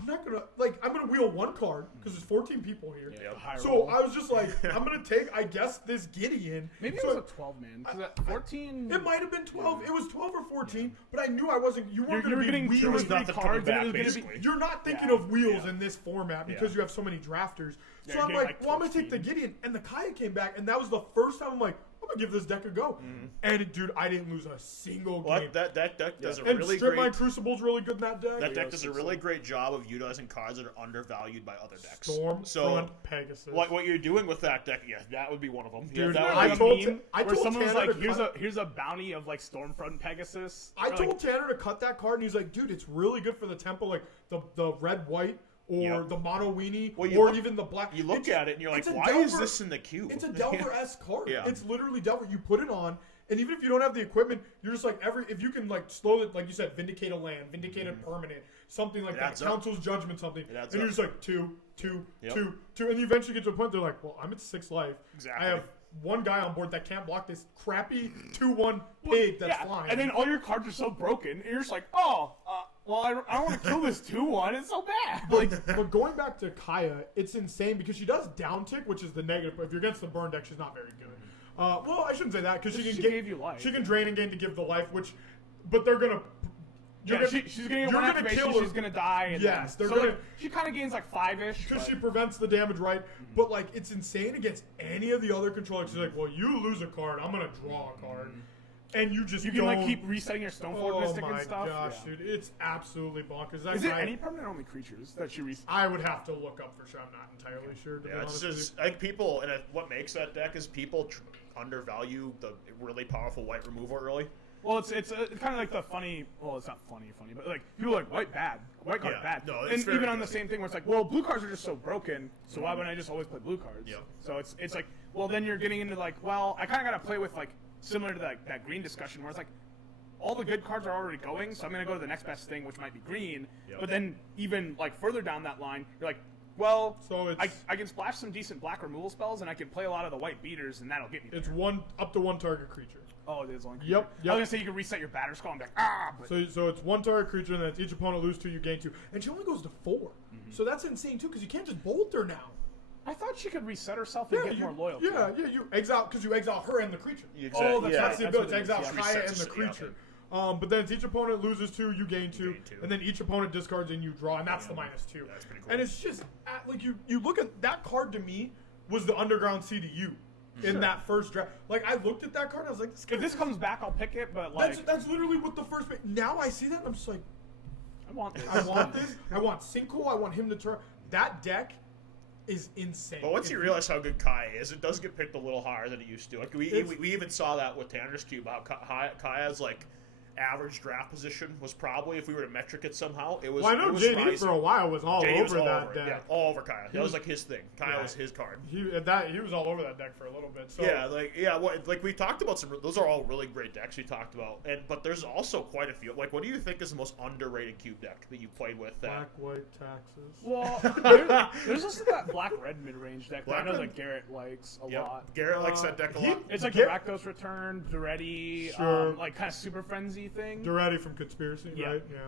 I'm gonna wheel one card because there's 14 people here. Yeah. High So roll. I was just like, I'm gonna take, I guess, this Gideon. Maybe So it was a 12-man. Because at 14. it might have been 12. It was 12 or 14, but I knew I wasn't. You you weren't were gonna be getting There two or was wheeling. three nothing cards, coming and it was back, going to be. basically. You're not thinking Yeah. of wheels Yeah. in this format because Yeah. you have so many drafters. Yeah, So you're I'm getting like, like well, I'm gonna take the 14. Gideon, and the Kaya came back, and that was the first time I'm like, I'm gonna give this deck a go. And dude, I didn't lose a single Well, game. that deck does a And really Strip Mine great. Crucible's really good in that deck. That deck does a really great job of utilizing cards that are undervalued by other decks. Stormfront So Pegasus. what you're doing with that deck, yeah, that would be one of them. Dude, yeah, that I would be- told- meme I where told someone's Tanner like, to here's a bounty of like Stormfront Pegasus. I Or, like, told Tanner to cut that card, and he's like, dude, it's really good for the tempo, like the red white. Or Yep. the mono weenie, Well, you or look- even the black. you look It's- at it and you're like, it's a why is Delver- this in the queue? It's a Delver-esque card. Yeah. It's literally Delver. You put it on, and even if you don't have the equipment, you're just like if you can like slowly, like you said, vindicate a land, vindicate a permanent, something like It that, adds up. Council's Judgment, something, and adds you're up. just like two, Yep. and you eventually get to a point they're like, well, I'm at 6 life. Exactly. I have one guy on board that can't block this crappy 2/1 pig that's yeah. flying. And then all your cards are so broken, and you're just like, oh, well, I don't want to kill this 2/1. It's so bad. Like, But going back to Kaya, it's insane because she does down tick, which is the negative. But if you're against the burn deck, she's not very good. Well, I shouldn't say that because She can gave you life. She can drain and gain to give the life, but they're gonna. yeah, she's gonna get you're one gonna activation, kill her. she's gonna die. And Yes, then, they're so gonna- like, she kind of gains like 5-ish. Because but- she prevents the damage, right? But like, it's insane against any of the other controllers. She's like, well, you lose a card, I'm gonna draw a card, and you just you can don't. like keep resetting your Stoneforge Oh Mystic my and stuff. gosh, Yeah. dude, it's absolutely bonkers. That Is it guy- any permanent only creatures that she resets? I would have to look up for sure. I'm not entirely sure. To be Yeah, it's honest with just like people, and what makes that deck is people undervalue the really powerful white removal early. Well, it's kind of like the funny. Well, it's not funny, but like people are like white bad, white card Yeah, bad. no, it's and very even on the good. same thing where it's like, well, blue cards are just so broken, so why wouldn't I just always play blue cards? Yep. So it's like, well, then you're getting into like, well, I kind of got to play with like similar to that green discussion where it's like, all the good cards are already going, so I'm gonna go to the next best thing, which might be green. Yep. But then even like further down that line, you're like, well, So it's- I can splash some decent black removal spells, and I can play a lot of the white beaters, and that'll get me. It's there. up to one target creature. Oh, it is one. Yep, I was yep. gonna say you can reset your batter skull and be like, but So it's one target creature, and then if each opponent loses 2, you gain 2, and she only goes to 4. Mm-hmm. So that's insane too, because you can't just bolt her now. I thought she could reset herself and get more loyalty. Yeah, you exile because you exile her and the creature. Exactly. Oh, that's, Yeah, that's the that's ability what to it is. exile Yeah. Kaya Resets and the us, yeah. creature. But then if each opponent loses 2, you gain 2, gain 2. and then each opponent discards and you draw, and that's the -2. That's pretty cool. And it's just like you look at that card to me was the underground CDU in that first draft. Like I looked at that card, and I was like, If this comes back, I'll pick it. But like, that's literally what the first. Now I see that, and I'm just like. I want this. I want this. I want Cinco. I want him to turn. That deck is insane. But once If you realize how good Kaya is, it does get picked a little higher than it used to. Like we even saw that with Tanner's Cube, how Kaya's like average draft position was probably, if we were to metric it somehow, it was. Well, I know it was JD rising. for a while was all JD was over all that over it, deck. yeah, all over Kaya. That was- was like his thing. Kaya Yeah. was his card. He was all over that deck for a little bit. So Like we talked about some. Those are all really great decks we talked about, but there's also quite a few. Like, what do you think is the most underrated cube deck that you played with? black, white, taxes. Well, there's also that black-red mid-range deck that I know Black-red? that Garrett likes a Yep. lot. Garrett likes that deck a lot. It's like Garrett- the Rakdos Return, Duretti, Sure. like kind of Super Frenzy thing. Duretti from Conspiracy, Yeah. right? Yeah.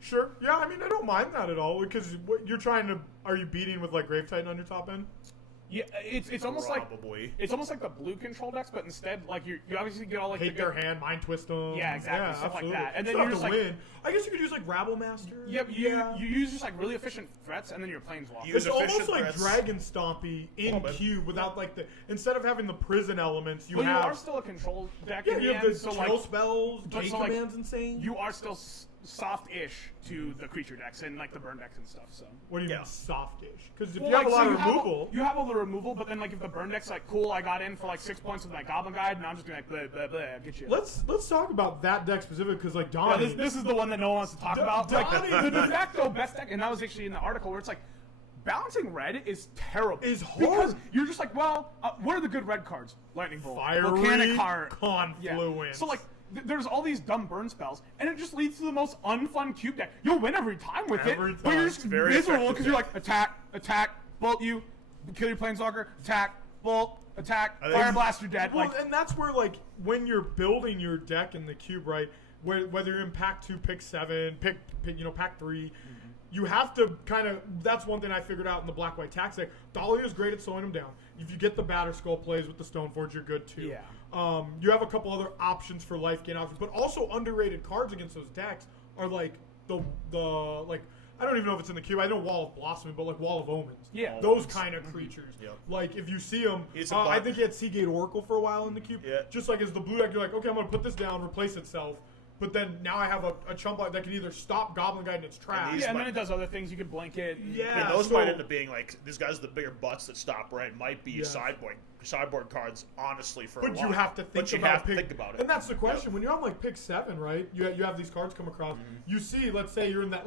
Sure. Yeah, I mean, I don't mind that at all because what you're trying to. Are you beating with like Grave Titan on your top end? Yeah, it's almost like Probably. it's almost like the blue control decks, but instead like you obviously get all like Hate the their good, hand, mind twist them. Yeah, exactly, stuff like absolutely. that. And then Still you're have just to like- win. I guess you could use like Rabble Master. Yep, you use just like really efficient threats, and then your planeswalker. Use It's almost efficient like threats. Dragon Stompy in Oh, man. cube without like the instead of having the prison elements, you Well, you have are still a control deck. yeah, in you the have end, the so kill like spells. but Gate so, like, command's insane. you are still soft-ish to the creature decks and like the burn decks and stuff. So. What do you Yeah. mean softish? Because if Well, you have like, a lot so of removal, you have all the removal, but then like if the burn deck's like cool, I got in for like 6 points with my Goblin Guide, and I'm just gonna like blah blah blah get you. let's talk about that deck specifically because like Yeah, Donnie. this is the one that no one wants to talk about. Like Donnie- the de facto best deck, and that was actually in the article where it's like balancing red is terrible. Is hard. because you're just like, well, what are the good red cards? Lightning Bolt, Fiery Volcanic Heart, Confluence. So like. There's all these dumb burn spells, and it just leads to the most unfun cube deck. You'll win every time with Every it, but time. you're It's just very miserable effective because you're like attack, bolt you, kill your planeswalker, attack, bolt, attack, think- fire blast, you're dead. Well, Like, and that's where like when you're building your deck in the cube, right? Whether you're in pack 2, pick 7, pick pack 3, you have to kind of. That's one thing I figured out in the black white tax deck. Dahlia is great at slowing them down. If you get the Batter Skull plays with the Stoneforge, you're good too. Yeah. You have a couple other options for life gain options, but also underrated cards against those decks are like the like. I don't even know if it's in the cube. I know Wall of Blossoming, but like Wall of Omens. Yeah. Those kind of creatures. Yep. Like if you see them, It's a I button. think he had Seagate Oracle for a while in the cube. Yeah. Just like as the blue deck, you're like, okay, I'm gonna put this down, replace itself. But then now I have a chump block that can either stop Goblin Guide in its tracks. these yeah, and then might- it does other things. You can blanket. Yeah. And those so- might end up being like these guys with the bigger butts that stop red might be Yeah. sideboard cards, honestly, for a But while. you have to think But you about have to pick, think about it. And that's the question. When you're on like pick 7, right? You have these cards come across. You see, let's say you're in that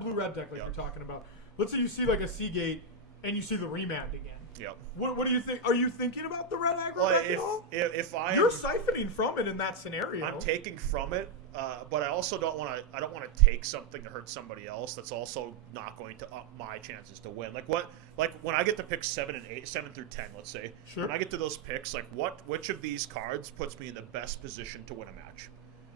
blue red deck like Yep. you're talking about. Let's say you see like a Seagate and you see the remand again. Yep. What do you think? Are you thinking about the red aggro Well, deck at all? if I You're am, siphoning from it in that scenario. I'm taking from it, but I also don't want to. I don't want to take something to hurt somebody else. That's also not going to up my chances to win. Like when I get to pick 7 and 8, 7 through 10, let's say. Sure. When I get to those picks, like which of these cards puts me in the best position to win a match?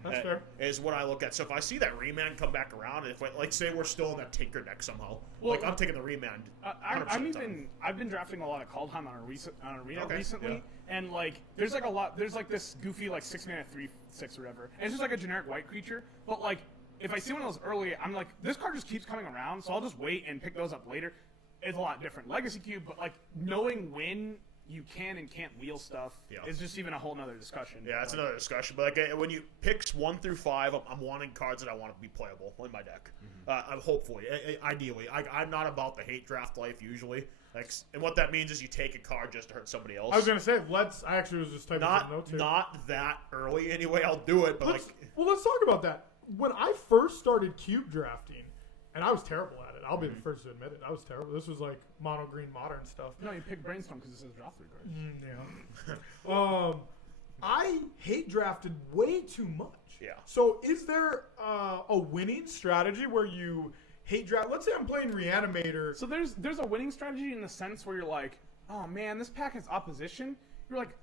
That's fair. Is what I look at. So if I see that remand come back around, and if like say we're still in that Tinker deck somehow, Well, like I'm taking the remand. 100% I've of the time. been drafting a lot of Kaldheim on Arena Okay, recently, yeah. and like there's like this goofy like 6-mana 3/6 or whatever, and it's just like a generic white creature. But like if I see one of those early, I'm like this card just keeps coming around, so I'll just wait and pick those up later. It's a lot different. Legacy Cube, but like knowing when you can and can't wheel stuff Yeah. is just even a whole nother discussion. Yeah, it's Like, another discussion. But like when you picks 1 through 5, I'm wanting cards that I want to be playable in my deck. Hopefully, ideally, I'm not about the hate draft life usually. Like, and what that means is you take a card just to hurt somebody else. I was gonna say I actually was just typing some notes here. Not that early anyway. I'll do it, but Let's talk about that. When I first started cube drafting, and I was terrible at it. I'll be the first to admit it. I was terrible. This was like mono green modern stuff. No, you pick Brainstorm because it says draw 3 cards. Yeah. I hate drafted way too much. Yeah. So is there a winning strategy where you hate draft? Let's say I'm playing Reanimator. So there's a winning strategy in the sense where you're like, oh man, this pack has opposition. You're like,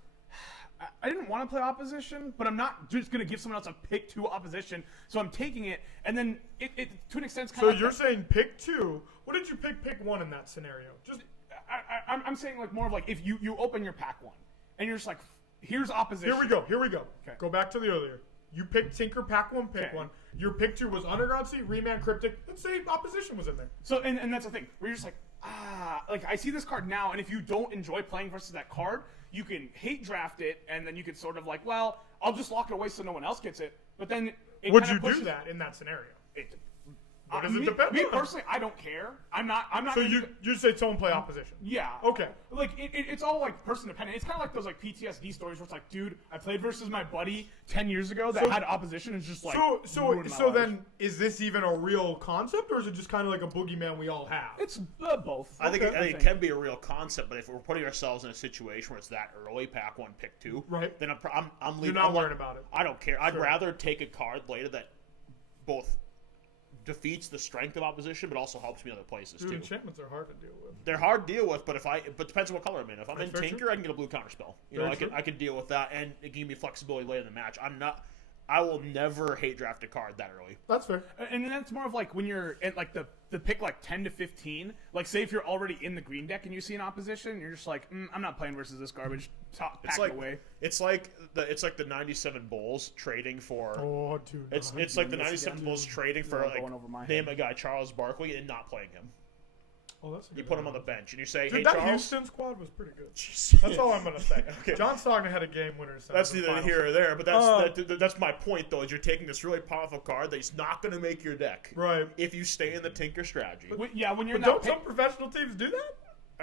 I didn't want to play opposition, but I'm not just gonna give someone else a pick 2 opposition, so I'm taking it, and then it to an extent. So you're saying pick 2. What did you pick 1 in that scenario? Just I'm saying like more of like if you open your pack 1 and you're just like, here's opposition. Here we go. Okay. Go back to the earlier. You picked Tinker pack 1, pick Okay. 1. Your pick 2 was Underground Sea, Remand Cryptic. Let's say opposition was in there. So and that's the thing where you're just like, like I see this card now, and if you don't enjoy playing versus that card, you can hate draft it, and then you can sort of like, well, I'll just lock it away so no one else gets it. But then Would kinda you pushes, do that in that scenario? It, What does it me, depend me on? personally, I don't care. I'm not. So gonna you say someone play opposition. Yeah. Okay. Like it's all like person dependent. It's kind of like those like PTSD stories where it's like, dude, I played versus my buddy 10 years ago that So- had opposition. And it's just like So ruined my life. then is this even a real concept, or is it just kind of like a boogeyman we all have? it's both. I think Okay. it can be a real concept, but if we're putting ourselves in a situation where it's that early, pack 1, pick 2, Right. then I'm leaving. You're not I'm worried about it. I don't care. I'd Sure. rather take a card later that both defeats the strength of opposition, but also helps me other places Dude, too. enchantments are hard to deal with. They're hard to deal with, but but depends on what color I'm in. If I'm That's in very Tinker, true. I can get a blue counter spell. You know, Very I can deal with that, and it give me flexibility later in the match. I will never hate draft a card that early. That's fair. And then that's more of like when you're at like the pick like 10 to 15. Like say if you're already in the green deck and you see an opposition, you're just like, I'm not playing versus this garbage. Pack It's it like away. it's like the 97 Bulls trading for. Oh, dude. It's like the 97 Bulls trading for You're like going over my name head. a guy Charles Barkley and not playing him. Oh, that's a You good put him on one. the bench, and you say, Dude, "Hey, that Charles." Houston squad was pretty good. Jeez. That's all I'm gonna say. Okay. John Stockton had a game winner. That's neither here or there, but that's my point, though. Is you're taking this really powerful card that is not going to make your deck, Right. if you stay in the Tinker strategy. When you're in But don't that some pick, professional teams do that?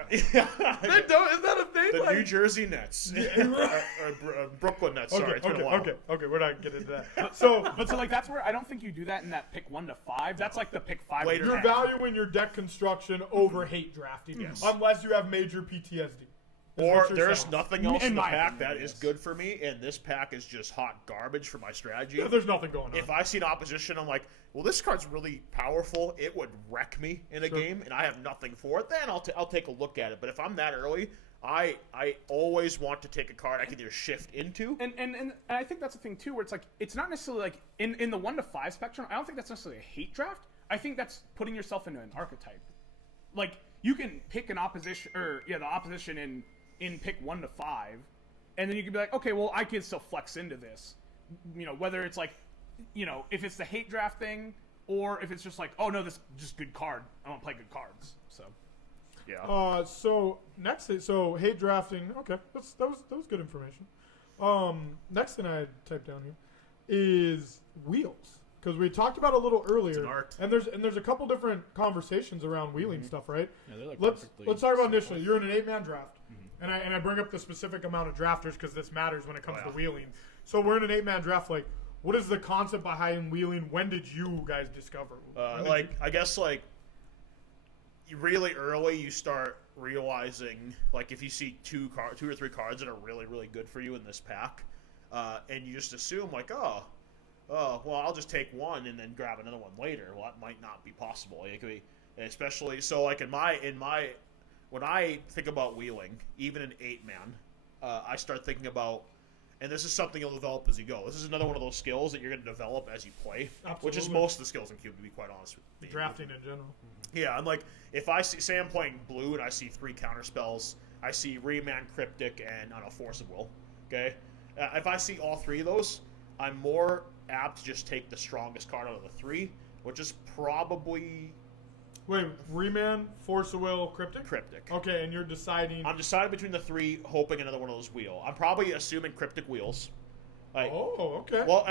They the don't. Is that a thing? Like, New Jersey Nets, Brooklyn Nets. Sorry, it's been a while. okay. We're not getting into that. So but so like that's where I don't think you do that in that pick 1 to 5. That's like the pick 5 Later. to you're 10. valuing your deck construction over hate drafting, Yes. unless you have major PTSD. is Or what you're there's saying. nothing else in In the my pack opinion, that is yes. good for me, and this pack is just hot garbage for my strategy. Yeah, there's nothing going on. If I see an opposition, I'm like, well, this card's really powerful. It would wreck me in a Sure. game, and I have nothing for it. Then I'll take a look at it. But if I'm that early, I always want to take a card I can either shift into. And I think that's the thing too, where it's like it's not necessarily like in the 1 to 5 spectrum. I don't think that's necessarily a hate draft. I think that's putting yourself into an archetype. Like you can pick an opposition, or the opposition in pick 1 to 5, and then you can be like, okay, well, I can still flex into this. Whether it's like, if it's the hate draft thing, or if it's just like, oh no, this is just good card. I want to play good cards. So Yeah. So next, so hate drafting. Okay, that was good information. Next thing I had typed down here is wheels, because we talked about it a little earlier. an art. And there's a couple different conversations around wheeling stuff, right? Yeah, they're like let's perfectly talk about simple. initially. You're in an 8-man draft, and I bring up the specific amount of drafters because this matters when it comes Oh, yeah. to wheeling. So we're in an 8-man draft. Like, what is the concept behind wheeling? When did you guys discover? When did I guess really early you start realizing, like, if you see two or three cards that are really, really good for you in this pack, and you just assume like, oh, well, I'll just take one and then grab another one later. Well, that might not be possible. It could be, especially so like in my when I think about wheeling, even in 8-man, I start thinking about, and this is something you'll develop as you go. This is another one of those skills that you're going to develop as you play, which is Absolutely. most of the skills in Cube, to be quite honest with you. drafting in general. Yeah, I'm like, if I say I'm playing blue and I see 3 counter spells, I see Remand, Cryptic, and Force of Will. Okay, if I see all 3 of those, I'm more apt to just take the strongest card out of the 3, which is probably Wait, Remand, Force of Will, Cryptic? Cryptic. Okay, and you're deciding. I'm deciding between the 3, hoping another one of those wheel. I'm probably assuming Cryptic wheels. Oh, okay. Well,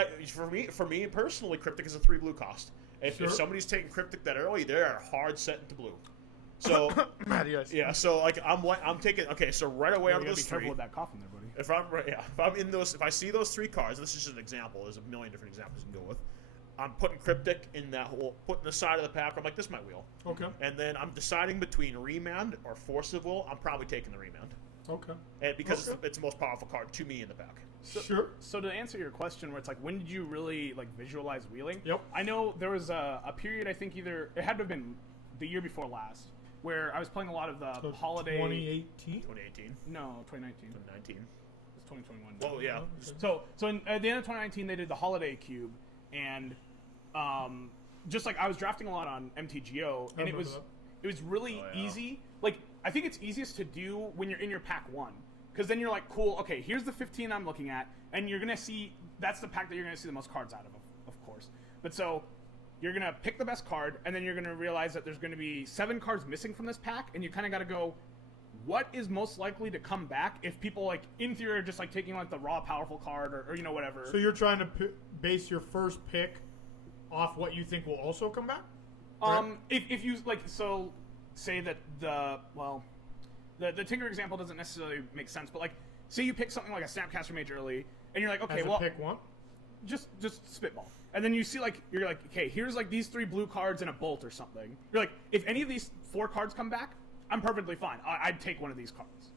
for me personally, Cryptic is a 3 blue cost. If Sure. somebody's taking Cryptic that early, they are hard set into blue. So Matty, I see. yeah, so like I'm taking, okay, so right away out you of gotta be those careful 3. with that coffin there, buddy. If I'm in those, if I see those 3 cards, this is just an example. There's a million different examples you can go with. I'm putting Cryptic in that whole, putting the side of the pack. I'm like, this is my wheel. Okay. And then I'm deciding between Remand or Force of Will. I'm probably taking the Remand, Okay. and because Okay. it's the most powerful card to me in the pack. Sure. So to answer your question, where it's like, when did you really like visualize wheeling? Yep. I know there was a period. I think either it had to have been the year before last, where I was playing a lot of the So holiday. 2018. 2018, No, 2019. 2019. It's 2021. Well, yeah. So at the end of 2019, they did the holiday cube, and just like I was drafting a lot on MTGO, and it remember was that. really Oh, yeah. easy. Like I think it's easiest to do when you're in your pack 1, because then you're like, cool, okay, here's the 15 I'm looking at, and you're gonna see that's the pack that you're gonna see the most cards out of course. But so you're gonna pick the best card, and then you're gonna realize that there's gonna be 7 cards missing from this pack, and you kind of got to go, what is most likely to come back if people like in theory are just like taking like the raw powerful card or whatever. So you're trying to base your first pick off what you think will also come back? If you like, so say that the Tinker example doesn't necessarily make sense, but like, say you pick something like a Snapcaster Mage early, and you're like, okay, As a well, pick 1? just spitball, and then you see like you're like, okay, here's like these 3 blue cards and a bolt or something. You're like, if any of these 4 cards come back, I'm perfectly fine. I'd take one of these cards.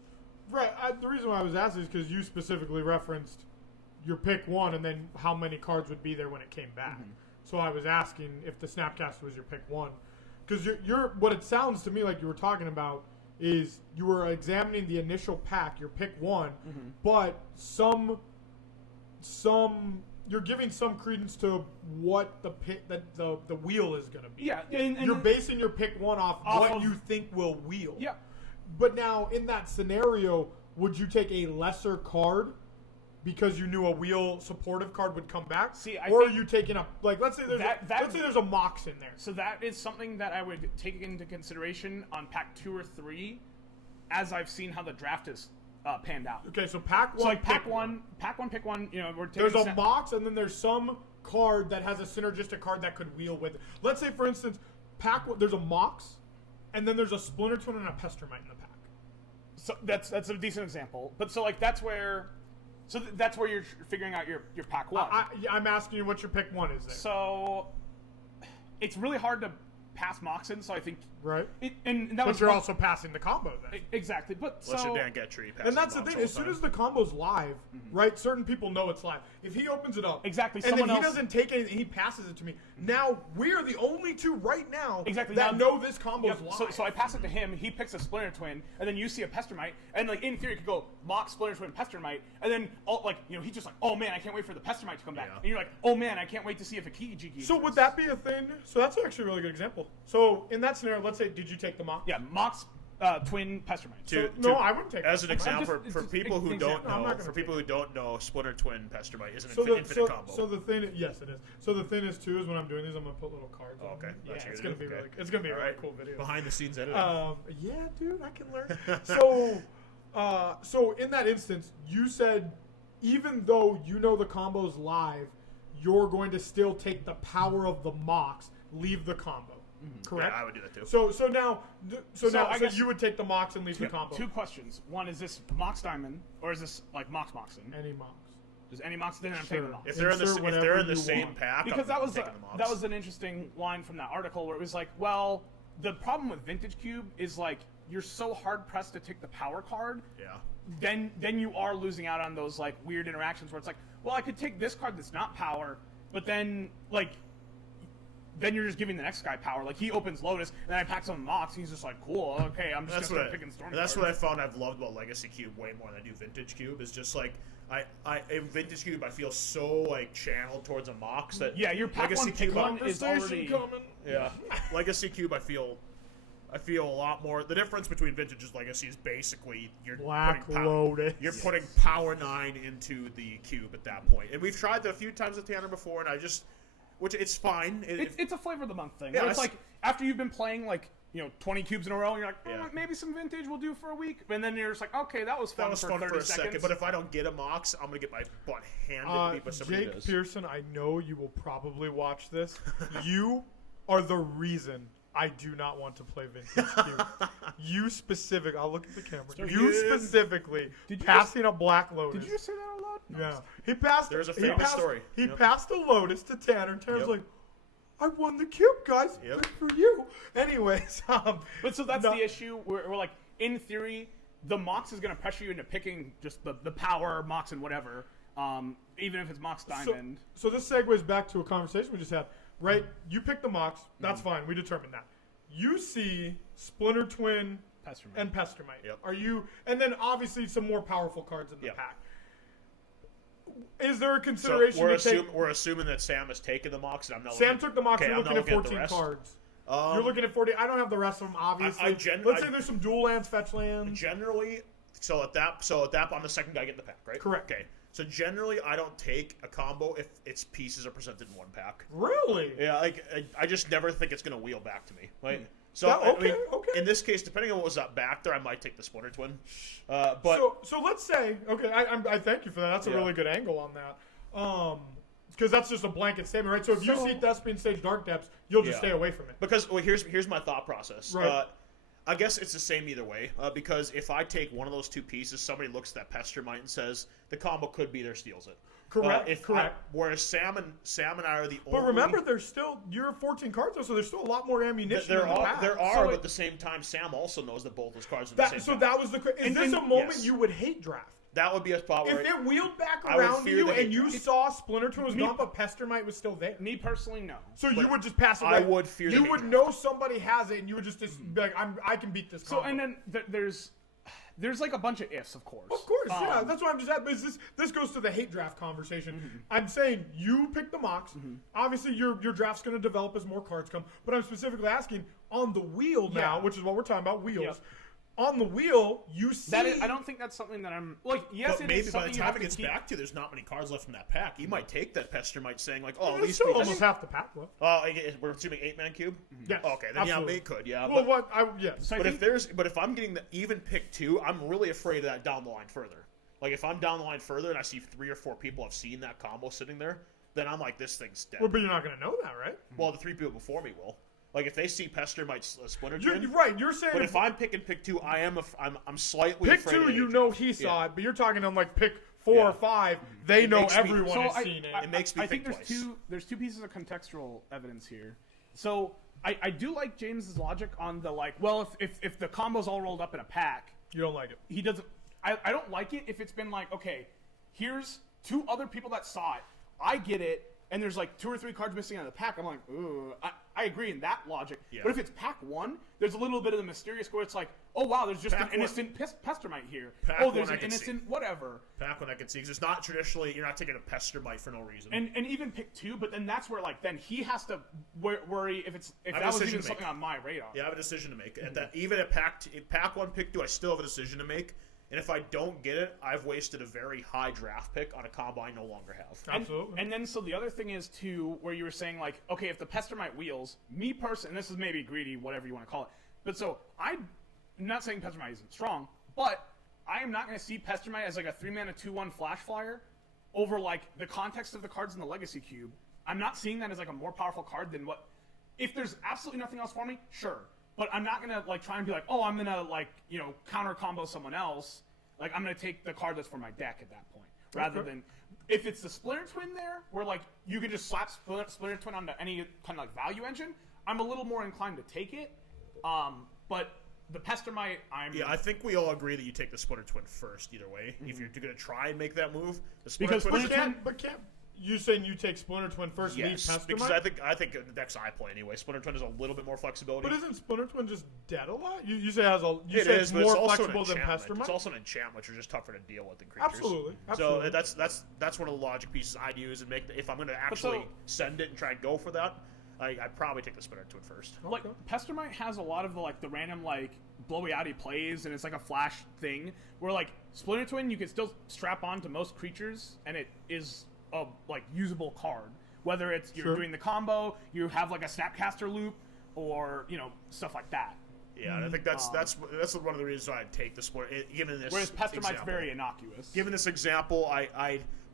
Right. The reason why I was asking is because you specifically referenced your pick 1 and then how many cards would be there when it came back. So I was asking if the Snapcaster was your pick 1. Because you're what it sounds to me like you were talking about is you were examining the initial pack, your pick 1, but you're giving some credence to what the wheel is going to be. Yeah, and You're basing your pick 1 off what of- you think will wheel. Yeah. But now, in that scenario, would you take a lesser card because you knew a wheel supportive card would come back? See, I or are think you taking a let's say there's let's say there's a Mox in there. So that is something that I would take into consideration on pack 2 or 3, as I've seen how the draft is panned out. Okay, so pack 1. So like pick pack one, pick one. You know, we're taking There's a Mox, and then there's some card that has a synergistic card that could wheel with it. Let's say, for instance, there's a Mox, and then there's a Splinter Twin and a Pestermite in the pack. So that's a decent example. But so like that's where you're figuring out your pack 1. I'm asking you what your pick 1 is there. So it's really hard to pass Moxen, so I think Right. and that But was you're one- also passing the combo then. exactly. But Unless so your Dan Getry passes And that's the box thing. all As soon time. as the combo's live, right? Certain people know it's live. If he opens it up, Exactly, and then someone he else- doesn't take anything, he passes it to me. Now we're the only two right now Exactly, that now- know this combo's Yep, live. so I pass it to him. He picks a Splinter Twin, and then you see a Pestermite, and like in theory, it could go Mox, Splinter Twin, Pestermite, and then he's just like, oh man, I can't wait for the Pestermite to come back, Yeah. and you're like, oh man, I can't wait to see if a Kiki. So would that be a thing? So that's actually a really good example. So in that scenario, let's say, did you take the Mox? Yeah, Mox, Twin, Pestermite. No, I wouldn't take as that. an example just- for it's people an who example. don't No, I'm know. not gonna For take people who don't know, Splinter Twin Pestermite is an So the, infinite combo. so the thing, yes, it is. So the thing is too is when I'm doing these, I'm gonna put little cards. Oh, on okay. them. Yeah, That's it's what gonna you be do. really, it's gonna be a really Alright. cool video. Behind the scenes editing. Yeah, dude, I can learn. So in that instance, you said even though you know the combo's live, you're going to still take the power of the Mox, leave the combo. Correct. Yeah, I would do that too. So now, So I guess- you would take the Mox and leave the combo. Two questions. One, is this Mox Diamond, or is this like Mox Moxen? Any Mox. Does any Mox? Then I'm taking the Mox. If they're in the Insert if whatever they're in the you same want. pack, Because I'm taking the Mox. that was an interesting line from that article where it was like, well, the problem with Vintage Cube is like you're so hard pressed to take the power card, Yeah. then you are losing out on those like weird interactions where it's like, well, I could take this card that's not power, but then then you're just giving the next guy power. Like he opens Lotus, and then I pack some Mox, and he's just like, cool, okay, I'm just That's gonna what start picking Storm that's cards. what I found I've loved about Legacy Cube way more than I do Vintage Cube. Is just like in Vintage Cube I feel so like channeled towards a Mox that Yeah, your pack Legacy one, pick Cube one is Conversation already. coming. Yeah, Legacy Cube I feel a lot more. The difference between Vintage and Legacy is basically you're Black putting Lotus. You're putting Power 9 into the cube at that point, and we've tried that a few times with Tanner before, and which it's fine. It's a flavor of the month thing. Yeah, Where it's it's- like after you've been playing like 20 cubes in a row, and you're like, Yeah. maybe some Vintage will do for a week, and then you're just like, okay, that was fun, that was fun for 30 for a seconds. second, but if I don't get a Mox, I'm gonna get my butt handed to me by somebody who Jake does. Pearson, I know you will probably watch this. You are the reason I do not want to play Vintage Cube. You specific. I'll look at the camera. You good. specifically Did you passing a Black Lotus. Did you just say that out loud? No. Yeah, he passed. There's a he famous passed- story. He Yep. passed a Lotus to Tanner. And Tanner's Yep. like, "I won the cube, guys. Yep. Good for you." Anyways, But so that's no- the issue. We're like, in theory, the Mox is going to pressure you into picking just the power Mox and whatever, even if it's Mox Diamond. So this segues back to a conversation we just had, right? You pick the Mox. That's fine. We determined that. You see Splinter Twin Pestermite. and Pestermite. Yep. Are you? And then obviously some more powerful cards in the Yep. pack. Is there a So consideration to take? we're assuming that Sam has taken the Mox, and I'm not. Sam looking, took the Mox. Okay, You're I'm not looking at the 14 rest. cards. You're looking at 40. I don't have the rest of them, obviously. Let's say there's some dual lands, fetch lands. Generally, so at that, I'm the second guy getting the pack, right? Correct. Okay. So generally, I don't take a combo if its pieces are presented in one pack. Really? Yeah, like I just never think it's gonna wheel back to me. Right. So Yeah, I mean, okay. in this case, depending on what was up back there, I might take the Splinter Twin. But So let's say, okay, I thank you for that. That's a Yeah. really good angle on that. Because that's just a blanket statement, right? So if you see Thespian Stage Dark Depths, you'll just Yeah. stay away from it. because here's my thought process. Right. I guess it's the same either way. Because if I take one of those two pieces, somebody looks at that Pestermite and says the combo could be there, steals it. Correct. Correct. Whereas Sam and I are the only. But remember, there's still you're 14 cards though, so there's still a lot more ammunition. there in the pack. are, So but at the same time, Sam also knows that both those cards are the that same. so pack. that was the. Is And- this and- a moment yes. you would hate draft? That would be a spot where If it wheeled back I would around fear you the hate and you draft. saw Splinter Twin was Me- gone, but Pestermite was still there. Me personally, no. So you would just pass it. I right. would fear the You hate would draft. know somebody has it, and you would just be like, I can beat this. So combo. and then there's like a bunch of ifs, of course. Of course, yeah. Um, That's why I'm just at. This goes to the hate draft conversation. I'm saying you pick the Mox. Obviously, your draft's going to develop as more cards come. But I'm specifically asking on the wheel now, Yeah. which is what we're talking about, wheels. Yep. On the wheel, you see. That is, I don't think that's something that I'm like. Yes, But it maybe is by something the you time have it to gets keep. back to you, there's not many cards left from that pack. You might take that Pestermite saying like, oh, at There's least still we almost half the pack left. we're assuming 8-man cube. Yes, Okay, then absolutely. yeah, they could. Yeah, Well, but, yes. So I but think, if I'm getting the even pick 2, I'm really afraid of that down the line further. Like if I'm down the line further and I see 3 or 4 people have seen that combo sitting there, then I'm like, this thing's dead. Well, but you're not going to know that, right? Well, the 3 people before me will. Like if they see Pestermite Splinter You're Twin. right. You're saying But if I'm picking pick 2, I'm slightly pick afraid of 2, the you eight know draft. he saw Yeah. it, but you're talking on like pick 4 Yeah. or 5. They It know makes me- everyone so has seen it. It makes me I think think there's two pieces of contextual evidence here. So I do like James's logic on the like. Well, if the combo's all rolled up in a pack, You don't like it. he doesn't. I don't like it if it's been like, okay, here's 2 other people that saw it. I get it, and there's like 2 or 3 cards missing out of the pack. I'm like, ooh. I agree in that logic. Yeah. But if it's pack 1, there's a little bit of the mysterious where it's like, oh wow, there's just Pack an one- innocent Pestermite here. Pack Oh, one there's I an can see. innocent whatever. Pack one I can see because it's not traditionally you're not taking a Pestermite for no reason. And even pick 2, but then that's where like then he has to worry if I have that a was decision even to something make. on my radar. Yeah, I have a decision to make. At that, even at pack 1, pick 2, I still have a decision to make. And if I don't get it, I've wasted a very high draft pick on a combo I no longer have. Absolutely. And then so the other thing is too, where you were saying like, okay, if the Pestermite wheels, me personally, and this is maybe greedy, whatever you want to call it, but so I'm not saying Pestermite isn't strong, but I am not going to see Pestermite as like a 3-mana 2/1 flash flyer over like the context of the cards in the Legacy Cube. I'm not seeing that as like a more powerful card than what. If there's absolutely nothing else for me, sure. But I'm not gonna like try and be like, oh, I'm gonna like counter combo someone else. Like I'm gonna take the card that's for my deck at that point, rather Okay. than if it's the Splinter Twin there, where like you can just slap Splinter Twin onto any kind of like value engine. I'm a little more inclined to take it. But the Pestermite, Yeah, I think we all agree that you take the Splinter Twin first either way. If you're going to try and make that move, the Splinter Because Twin. Splinter But can't you saying you take Splinter Twin first, Yes, leave because Pestermite? I think the decks I play anyway, Splinter Twin has a little bit more flexibility. But isn't Splinter Twin just dead a lot? You say It say is, it's but more it's also an flexible than enchantment. Pestermite? It's also an enchantment, which are just tougher to deal with than creatures. Absolutely. So Absolutely. that's one of the logic pieces I'd use and make. If I'm going to actually send it and try and go for that, I'd probably take the Splinter Twin first. like Pestermite has a lot of the random like blowy outy plays, and it's like a flash thing where like Splinter Twin you can still strap on to most creatures, and it is a like usable card. Whether it's you're Sure. doing the combo, you have like a Snapcaster loop, or stuff like that. Yeah, and I think that's one of the reasons why I'd take the Splinter. Given this, Whereas Pestermite's example. very innocuous. Given this example,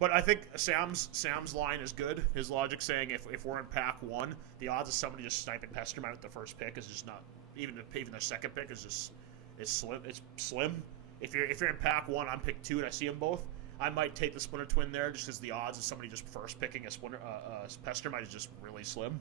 but I think Sam's line is good. His logic saying if we're in pack 1, the odds of somebody just sniping Pestermite at the first pick is just not even their second pick is just slim. It's slim. If you're in pack 1, I'm pick 2, and I see them both. I might take the Splinter Twin there just because the odds of somebody just first picking a Pestermite is just really slim.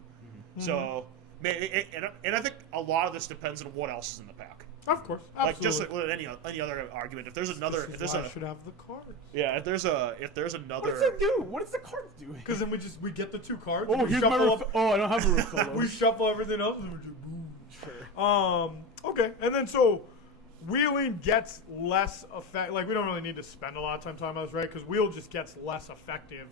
So, and I think a lot of this depends on what else is in the pack. Of course. Like Absolutely. just like with any other argument, if there's another, This if is there's why I a should have the cards. yeah, if there's another. What does it do? What is the card doing? Because then we get the 2 cards. Oh, and we here's my shuffle refill. Oh, I don't have a refill. we shuffle everything else and we just boom. Sure. Okay, and then so wheeling gets less effect. Like we don't really need to spend a lot of time talking about this, right? Because wheel just gets less effective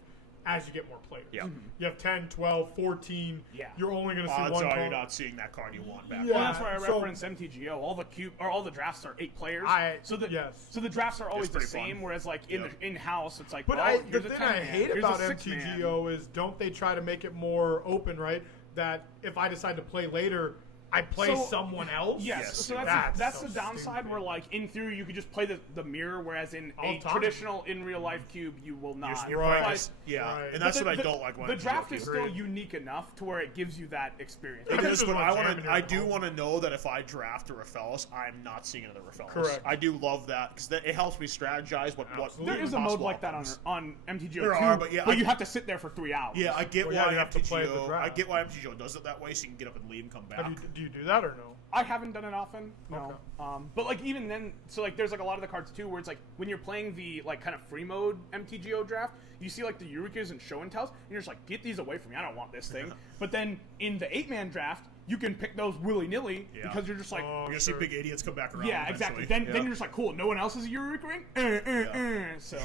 as you get more players. Yeah. You have 10, 12, 14. Yeah. You're only going to see Odds one are card. you're not seeing that card you want back. Yeah. Well, that's why I so- reference MTGO. All the drafts are 8 players. So the drafts are always the pretty same. fun. Whereas like in house, it's like But well, the here's a thing 10 I man, hate here's about a 6-man. MTGO is don't they try to make it more open, right? That if I decide to play later, I play So- someone else. Yes, so That's that's so the downside. stupid. Where like in theory you could just play the mirror, whereas in All a the time. traditional in real life cube you will not. You're Right. playing But- this- yeah, Right. and that's but what I don't like. When The MTGO draft is keeps- still unique enough to where it gives you that experience. Yeah, Because This is but what I jamming do is. want to know that if I draft a Raphaelis, I'm not seeing another Raphaelis. Correct. I do love that because it helps me strategize what Absolutely. There is a mode possible like that outcomes. on MTGO There too, are, but yeah, you have to sit there for 3 hours. Yeah, I get Well, yeah, why you have to play the MTGO. draft. I get why MTGO does it that way, so you can get up and leave and come back. Do you do that or no? I haven't done it often, no. Okay. But like even then, so like there's like a lot of the cards too, where it's like when you're playing the like kind of free mode MTGO draft, you see like the Eureka's and Show and Tells, and you're just like, get these away from me, I don't want this thing. But then in the 8-man draft, you can pick those willy nilly Yeah. because you're just like, Oh, You're gonna sure. see big idiots come back around. yeah, exactly. eventually. Then you're just like, cool, no one else is a Eureka ring. So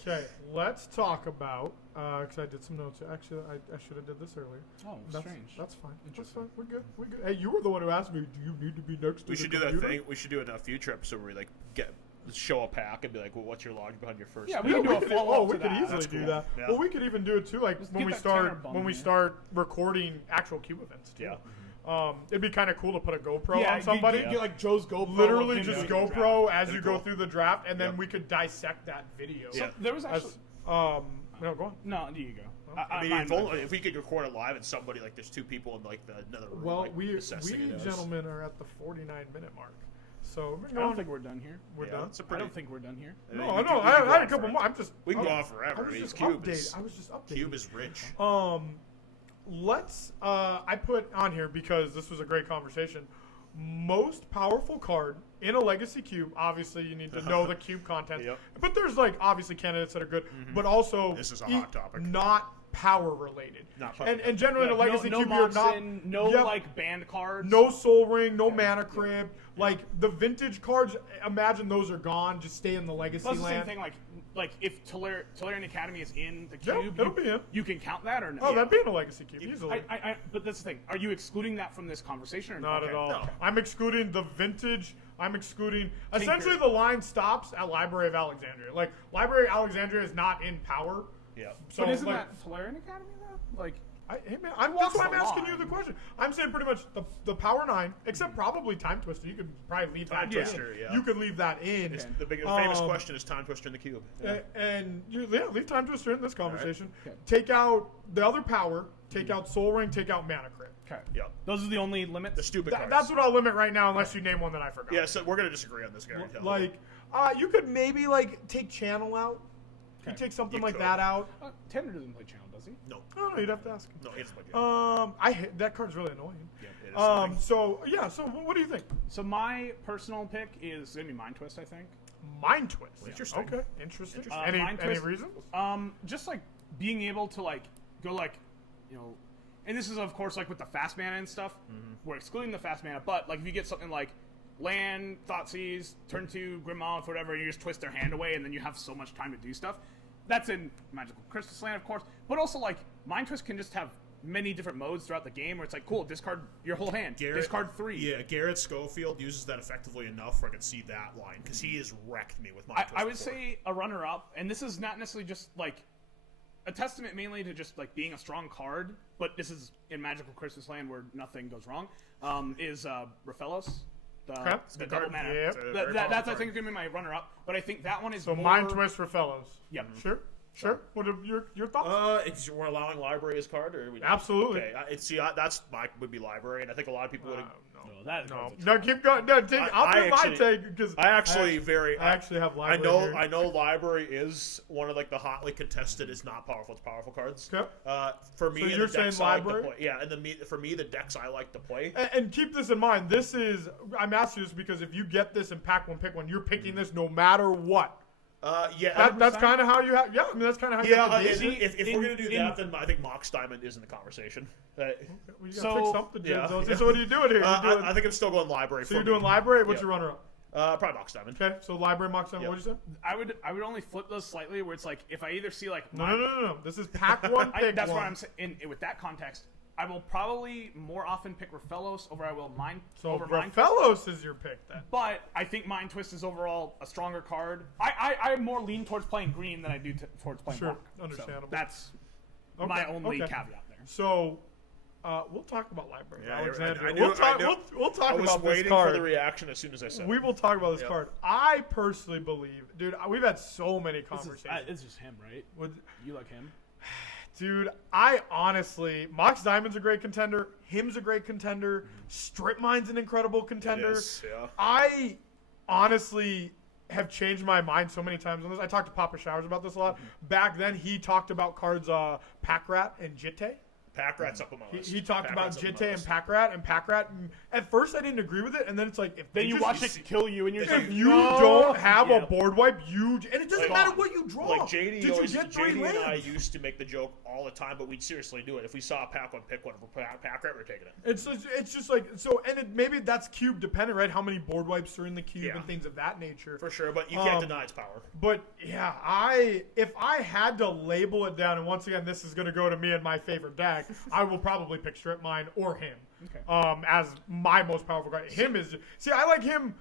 Okay, let's talk about because I did some notes. Actually, I should have did this earlier. Oh, That's strange. That's fine. That's Interesting. fine. We're good. We're good. Hey, you were the one who asked me. Do you need to be next to We the should do that computer? thing. We should do it in a future episode where we like show a pack and be like, well, what's your logic behind your first? Yeah, pick? we can do a could, follow-up we to could that. easily That's do cool. that. Yeah. Well, we could even do it too, like Just when get we that start Tanner bum when we in. start recording actual cube events. Too. Yeah. It'd be kind of cool to put a GoPro Yeah, on somebody. Get like Joe's GoPro. Literally of him just doing the GoPro draft. as you That'd go be cool. through the draft, and then Yep. we could dissect that video. Yeah. There was actually. No, go on. No, there you go. I mean, mine- if we could record it live and somebody like there's two people in like another room. Well, like, we assessing it as- gentlemen are at the 49-minute mark, so I don't think we're done here. we're Yeah, done. it's a I pretty. don't think we're done here. I mean, No, we no, could- we I could go had a on couple forever. more. I'm just. We can go I on forever. was These just cube is updating. I was just updating. cube is rich. Let's. I put on here because this was a great conversation. Most powerful card in a legacy cube. Obviously, you need to know the cube content. Yep. But there's like obviously candidates that are good, but also This is a hot topic. Not power related. Not power- And generally in a legacy no cube, you're not. Moxen, no Yeah. like band cards. No Soul Ring, no Mana Crib. Like the vintage cards, imagine those are gone. Just stay in the legacy That's the same land. thing. Like if Tolarian Academy is in the Yeah, cube, it'll be in. you can count that or no? Oh, that'd be in a legacy cube easily. But that's the thing. Are you excluding that from this conversation or Not okay. at all. No. I'm excluding the vintage. I'm excluding. Essentially, the line stops at Library of Alexandria. Like Library of Alexandria is not in power. Yeah. So But isn't like, that Tolarian Academy though? Like, hey man, that's walks why I'm the asking line. you the question. I'm saying pretty much the Power 9, except probably Time Twister. You could probably leave Time that Twister, in. yeah. You could leave that in. It's the famous Um, question is Time Twister in the cube. And you leave Time Twister in this conversation. Okay. Take out the other power. Take out Soul Ring. Take out Mana Crit. okay. Yeah. Those are the only limits. The stupid cards. That's what I'll limit right now, unless you name one that I forgot. Yeah, so we're gonna disagree on this, Gary. Like, you could maybe like take Channel out. You Okay. take something You like could. that out. Tanner doesn't play channel, does he? no, I don't know. You'd have to ask him. no, it's like yeah. I hate that card's really annoying. It is annoying. So yeah. So what do you think? So my personal pick is gonna be Mind Twist. I think. Mind Twist. Interesting. Okay. Interesting. Mind Any Twist- reasons? Just like being able to like go like, you know, and this is of course like with the fast mana and stuff. We're excluding the fast mana, but like if you get something like land, Thoughtseize, turn 2, Grimmonth, whatever, and you just twist their hand away, and then you have so much time to do stuff. That's in Magical Crystal Land, of course, but also like Mind Twist can just have many different modes throughout the game where it's like, cool, discard your whole hand, discard 3. Yeah, Garrett Schofield uses that effectively enough where I can see that line because he has wrecked me with my. I would say a runner-up, and this is not necessarily just like a testament mainly to just like being a strong card, but this is in Magical Christmas Land where nothing goes wrong. Is Raphaelos, Okay. the double mana. Yeah. It's a very That's powerful I think is gonna be my runner-up, but I think that one is So more. Mind Twist for fellows. Yep. Sure. What are your thoughts? we're allowing library as card, or we Absolutely. Okay, that's my would be library, and I think a lot of people would. No, keep going. No, I'll I do my actually- take because I actually I actually have I library. know here. I know library is one of like the hotly contested. It's not powerful. It's powerful cards. Okay. For me, So and you're the decks saying I like to library? play. Yeah, and for me, the decks I like to play. And keep this in mind. This is I'm asking this because if you get this in pack one, pick one, you're picking this no matter what. Yeah, That's kind of how you have. Yeah, I mean that's kind of how you yeah. have to do it. If we're gonna do that, then I think Mox Diamond is in the conversation. Well, you gotta So- fix something, yeah. James. So what are you doing here? I think I'm still going library. So you're doing library. What's Yeah. your runner up? Probably Mox Diamond. Okay, so library Mox Diamond. Yeah. What'd you say? I would only flip those slightly where it's like if I either see like No. This is pack one, pick that's one. what I'm saying. With that context, I will probably more often pick Raphaelos over I will Mind So over Mind Twist. Raphaelos is your pick then. But I think Mind Twist is overall a stronger card. I more lean towards playing green than I do towards playing Sure, black. understandable. So that's Okay, my only okay. caveat there. So we'll talk about library. Yeah, Alexandria. I we'll knew- talk. I knew- We'll talk I was about this waiting card. for the reaction as soon as I said. We will talk about this Yep. card. I personally believe, dude. We've had so many This is, conversations. it's just him, right? with, You like him? dude, I honestly, Mox Diamond's a great contender. Him's a great contender. Strip Mine's an incredible contender. is, yeah. I honestly have changed my mind so many times on this. I talked to Papa Showers about this a lot. Back then, he talked about cards Pack Rat and Jitte. Pack Rat's up on my list. He talked Pack about Rat's up on my Jitte and list. Pack Rat. And at first, I didn't agree with it, and then it's like if Then they you just- watch it kill you, and you're just If like, you no. don't have Yeah. a board wipe, and it doesn't Like, matter what you draw. Like JD, Did always, you get 3 JD and I lands? used to make the joke all the time, but we'd seriously do it. If we saw a pack one, pick one. If we're Pack Rat, we're taking it. It's just like so, and maybe that's cube dependent, right? How many board wipes are in the cube Yeah. and things of that nature. For sure, but you can't deny its power. But yeah, if I had to label it down, and once again, this is going to go to me and my favorite deck, I will probably pick Strip Mine or him as my most powerful card. Him is I like him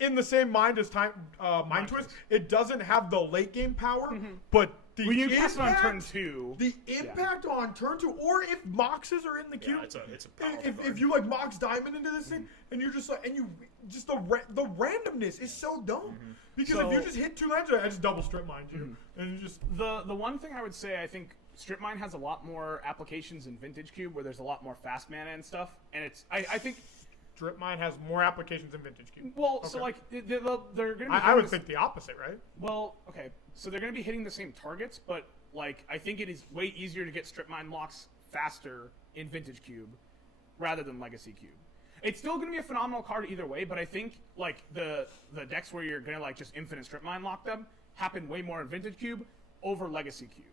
in the same mind as Mind Twist. It doesn't have the late game power, but the When you cast it on impact- turn 2. the impact on turn 2, or if Moxes are in the cube, it's a powerful if card. you like Mox Diamond into this thing, and you're just like, and you just the randomness is so dumb because if you So- just hit 2 lands, I just double Strip Mine you, and you just The one thing I would say, I think Strip Mine has a lot more applications in Vintage Cube, where there's a lot more fast mana and stuff, and I think. Strip Mine has more applications than Vintage Cube. Well, so Okay. like they're going to be. I would think the opposite, right? Well, okay, so they're going to be hitting the same targets, but like I think it is way easier to get Strip Mine locks faster in Vintage Cube rather than Legacy Cube. It's still going to be a phenomenal card either way, but I think like the decks where you're going to like just infinite Strip Mine lock them happen way more in Vintage Cube over Legacy Cube.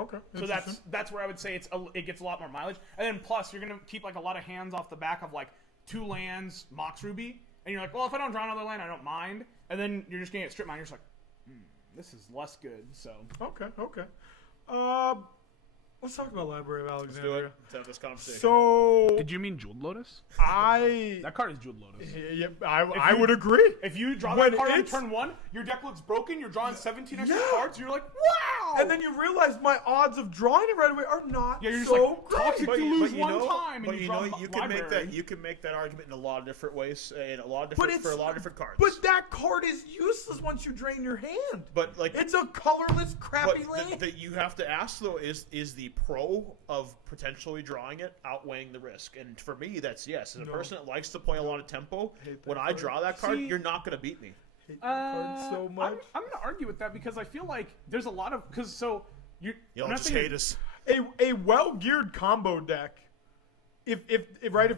Okay. So that's where I would say it gets a lot more mileage, and then plus you're gonna keep like a lot of hands off the back of like 2 lands Mox Ruby, and you're like, well, if I don't draw another land, I don't mind, and then you're just gonna get Strip Mine. You're just like, this is less good. So Okay. Let's talk about Library of Let's do Alexandria. it. Let's have this conversation. So you mean Jeweled Lotus? I That card is Jeweled Lotus. yeah, I would agree. If you draw When that card on it's- turn 1, your deck looks broken. You're drawing 17 extra Yeah. cards. You're like, wow. And then you realize my odds of drawing it right away are not Yeah, you're just so like, great. toxic to lose one time, and but you draw you can make library. that. You can make that argument in a lot of different ways, in a lot of But different for a lot of different cards. But that card is useless once you drain your hand. But, like, it's a colorless, crappy But land. that you have to ask though is the pro of potentially drawing it outweighing the risk? And for me, that's yes. As a No. person that likes to play a lot of tempo, Hate that when I card. draw that card, See- you're not going to beat me. hate that card so much. I'm going to argue with that because I feel like there's a lot of so you. You'll I'm not just saying hate us. A well geared combo deck. If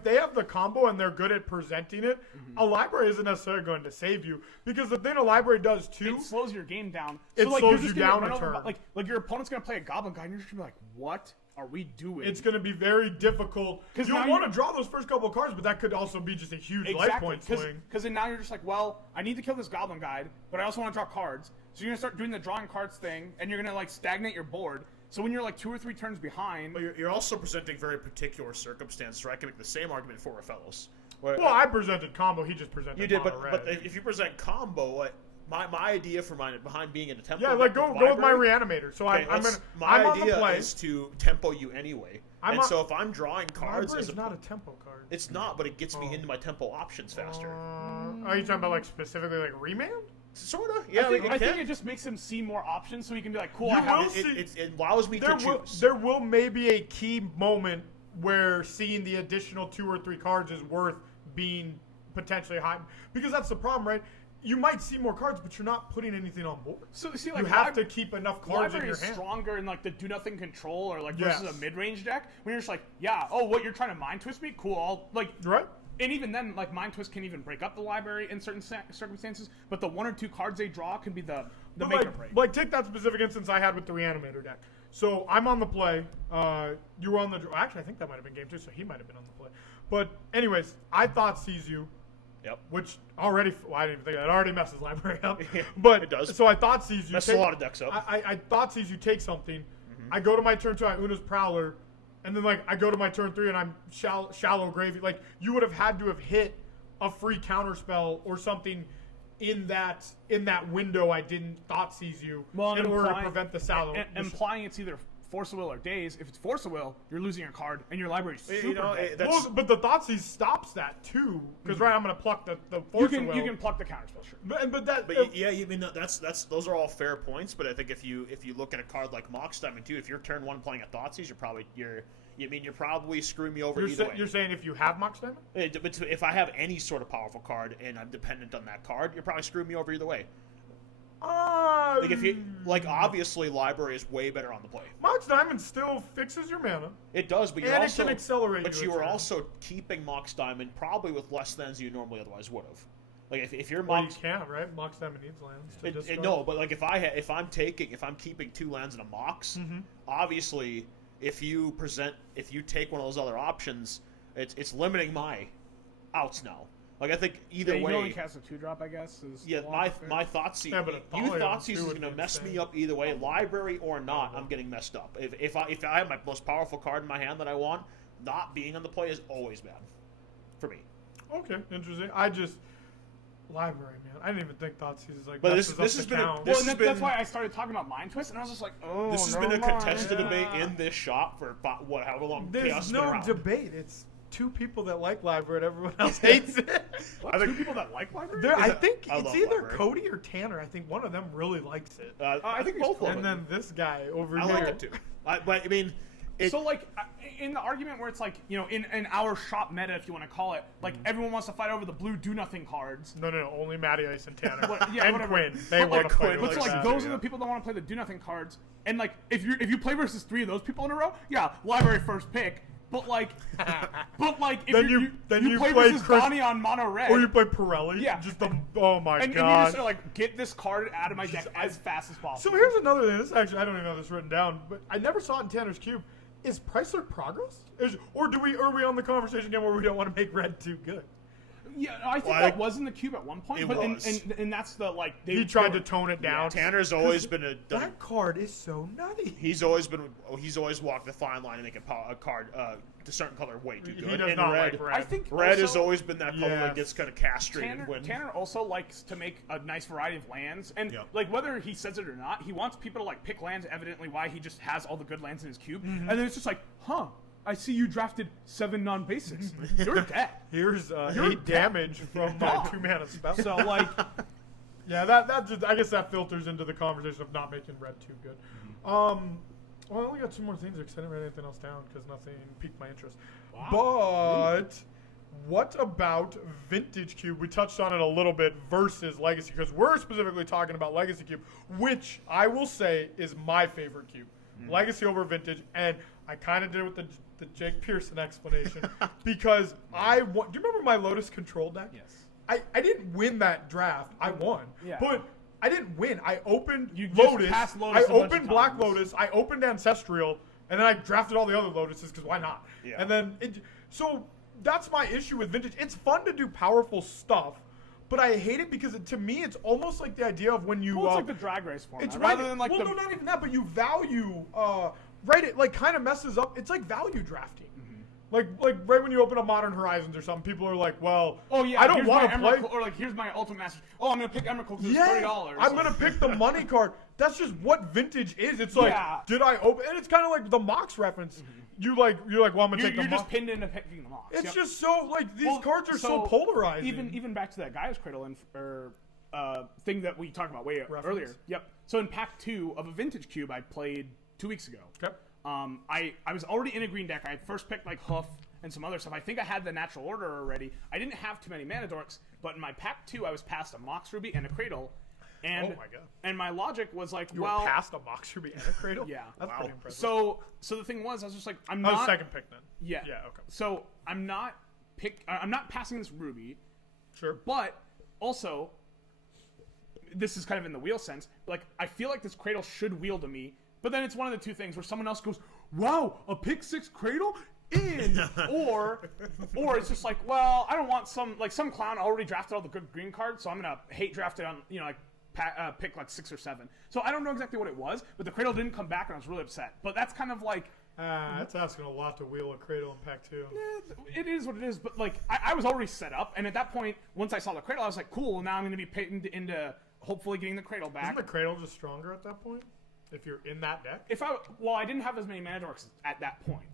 they have the combo and they're good at presenting it, a library isn't necessarily going to save you because the thing a library does too. It slows your game down. It so, like, slows you're just you gonna down run a over- turn. Like your opponent's gonna play a Goblin Guy, and you're just gonna be like, "What are we doing?" It's going to be very difficult 'Cause you'll now want to you- draw those first couple of cards, but that could also be just a huge life point swing. Because then now you're just like, well, I need to kill this Goblin Guide, but I also want to draw cards. So you're gonna start doing the drawing cards thing, and you're gonna like stagnate your board. So when you're like 2 or 3 turns behind, But you're also presenting very particular circumstances, so I can make the same argument for Raphaelos. Where, Well, I presented combo. He just presented. you did, mono but red. if you present combo, like, my idea for behind being in a tempo. Yeah, like deck go with my library, reanimator. So okay, I'm my on the idea play. is to tempo you anyway. I'm And on- so if I'm drawing cards Library as is not a tempo card. it's not, but it gets me Oh. into my tempo options faster. Are you talking about like specifically like remand? Sorta, yeah. I think it just makes him see more options, so he can be like, "Cool, I You have will this." see- It allows me to choose. There will maybe a key moment where seeing the additional 2 or 3 cards is worth being potentially high because that's the problem, right? You might see more cards, but you're not putting anything on board. So see, like You have to keep enough cards in Library your is hand. stronger in like the do nothing control or like versus Yes. a mid range deck. When you're just like, yeah, oh, what you're trying to mind twist me? Cool, I'll like. Right? And even then, like mind twist can even break up the library in certain circumstances. But the 1 or 2 cards they draw can be the But make or like, break. like take that specific instance I had with the Reanimator deck. So I'm on the play. You were on the. Actually, I think that might have been game 2, so he might have been on the play. But anyways, I thought sees you. Yep. Which already, well, I didn't even think of that. It already messes library up. Yeah, But it does. So I thought sees you. Messes a lot of decks up. I thought sees you take something. I go to my turn 2, I Una's Prowler, and then like I go to my turn 3 and I'm shallow gravy. Like you would have had to have hit a free counter spell or something in that window. I didn't thought sees you in order to implying- prevent the shallow. implying it's either Force of Will or Daze. If it's Force of Will, you're losing your card, and your library's super You know, dead. that's Well, but the Thoughtseize stops that too, because right, I'm gonna pluck the force you of will. can pluck the counter spell, sure. But that. But yeah, you mean that's those are all fair points. But I think if you look at a card like Mox Diamond too, if you're turn 1 playing a Thoughtseize, you're probably screwing me over either way. you're saying if you have Mox Diamond? But if I have any sort of powerful card and I'm dependent on that card, you're probably screwing me over either way. Like if you obviously library is way better on the play. Mox Diamond still fixes your mana. It does, but you're And it also can accelerate But you you a are turn. also keeping Mox Diamond probably with less lands you normally otherwise would have. Like if you're Well, you Mox, can't, right? Mox Diamond needs lands to discard. no, but like if I'm keeping 2 lands in a Mox, Mm-hmm. obviously if you take one of those other options, it's limiting my outs now. Like I think either Yeah, you way. can only cast a 2-drop, I guess. Yeah, my Thoughtseizes Yeah, but a Thalion is too would going to be mess me insane. up either way, library or not. I'm getting messed up. If I have my most powerful card in my hand that I want, not being on the play is always bad for me. Okay, interesting. Library, man. I didn't even think Thoughtseize is like. But messes this up has the been count. this Well, has and that's been- why I started talking about Mind Twist, and I was just like, oh, This has been a never mind. contested debate Yeah. in this shop for however long Chaos There's has been no around. debate. It's two people that like library and everyone else hates it. What, two people that like library? I think I it's love either library. Cody or Tanner. I think one of them really likes it. I think both of And them. then this guy over I here. like it too. But I mean, So like in the argument where it's like, you know, in our shop meta, if you want to call it, like everyone wants to fight over the blue do nothing cards. No. Only Matty Ice and Tanner. Yeah, and whatever. Quinn. They But, want like, to fight. But so like that. those are the people that want to play the do nothing cards. And like if you play versus 3 of those people in a row, yeah, library first pick. But like if Then you you play play versus Chris- Donnie on mono red. Or you play Pirelli. Yeah. Just oh my and you god. just like get this card out of my deck as fast as possible. So here's another thing. This actually, I don't even have this written down, but I never saw it in Tanner's Cube. Is Chrysler progress? Are we on the conversation again where we don't want to make red too good? Yeah, I think Well, that was in the cube at one point, It but was. and that's the like He tried to tone it down. Tanner's always been That card is so nutty. he's always walked the fine line to make a card a certain color way too good. He does And not red, like red. I think red has also, always been that color that Yes. gets kind of castrated Tanner also likes to make a nice variety of lands, and Yep. like whether he says it or not, he wants people to like pick lands. Evidently, why he just has all the good lands in his cube, Mm-hmm. and then it's just like, huh? I see you drafted 7 non-basics. You're dead. Here's You're 8 damage from my 2-mana spell. So like, Yeah, that just, I guess that filters into the conversation of not making red too good. Well, I only got 2 more things because I didn't write anything else down because nothing piqued my interest. But what about Vintage Cube? We touched on it a little bit versus Legacy because we're specifically talking about Legacy Cube, which I will say is my favorite cube. Legacy over Vintage, and I kind of did it with the Jake Pearson explanation because do you remember my Lotus Control deck? yes. I didn't win that draft. I won. Yeah. But I didn't win. I opened You just Lotus. passed I Lotus a bunch of opened Black times. Lotus. I opened Ancestral. And then I drafted all the other Lotuses because why not? Yeah. And then so that's my issue with Vintage. It's fun to do powerful stuff, but I hate it because to me it's almost like the idea of when you Well, it's like the drag race format, it's rather right. than like well, the no, not even that, but you value right. It like kind of messes up. It's like value drafting. Like right when you open up Modern Horizons or something, people are like, well, oh yeah, I don't here's want my to play. Emrakul, or like here's my Ultimate Master. Oh, I'm gonna pick Emrakul because it's Yeah, $30. I'm gonna pick the money card. That's just what Vintage is. It's like, Yeah. did I open? And it's kind of like the Mox reference. You're like, well, I'm gonna take the You're just Mox. pinned into picking them off. It's just so like these cards are so polarizing. Even back to that Gaia's Cradle thing that we talked about way Reference. earlier. Yep. So in pack 2 of a Vintage Cube I played 2 weeks ago. Okay. I was already in a green deck. I first picked like Hoof and some other stuff. I think I had the Natural Order already. I didn't have too many Mana Dorks, but in my pack 2 I was past a Mox Ruby and a Cradle. And, Oh my God. And my logic was like, You well, were past a Mox Ruby and a Cradle. yeah. That's Wow. pretty impressive. So the thing was, I was just like, I'm I was not second pick then. Yeah. Yeah. Okay. So I'm not passing this Ruby. Sure. But also, this is kind of in the wheel sense. Like, I feel like this Cradle should wheel to me, but then it's one of the two things where someone else goes, "Wow, a pick 6 Cradle in," or it's just like, well, I don't want some clown already drafted all the good green cards, so I'm gonna hate draft it on pick like 6 or 7. So I don't know exactly what it was, but the Cradle didn't come back, and I was really upset. But that's kind of like. That's asking a lot to wheel a Cradle in pack 2. It is what it is, but like I was already set up, and at that point, once I saw the Cradle, I was like, cool. Now I'm going to be paid into hopefully getting the Cradle back. Isn't the Cradle just stronger at that point? If you're in that deck, I didn't have as many Mana Dorks at that point.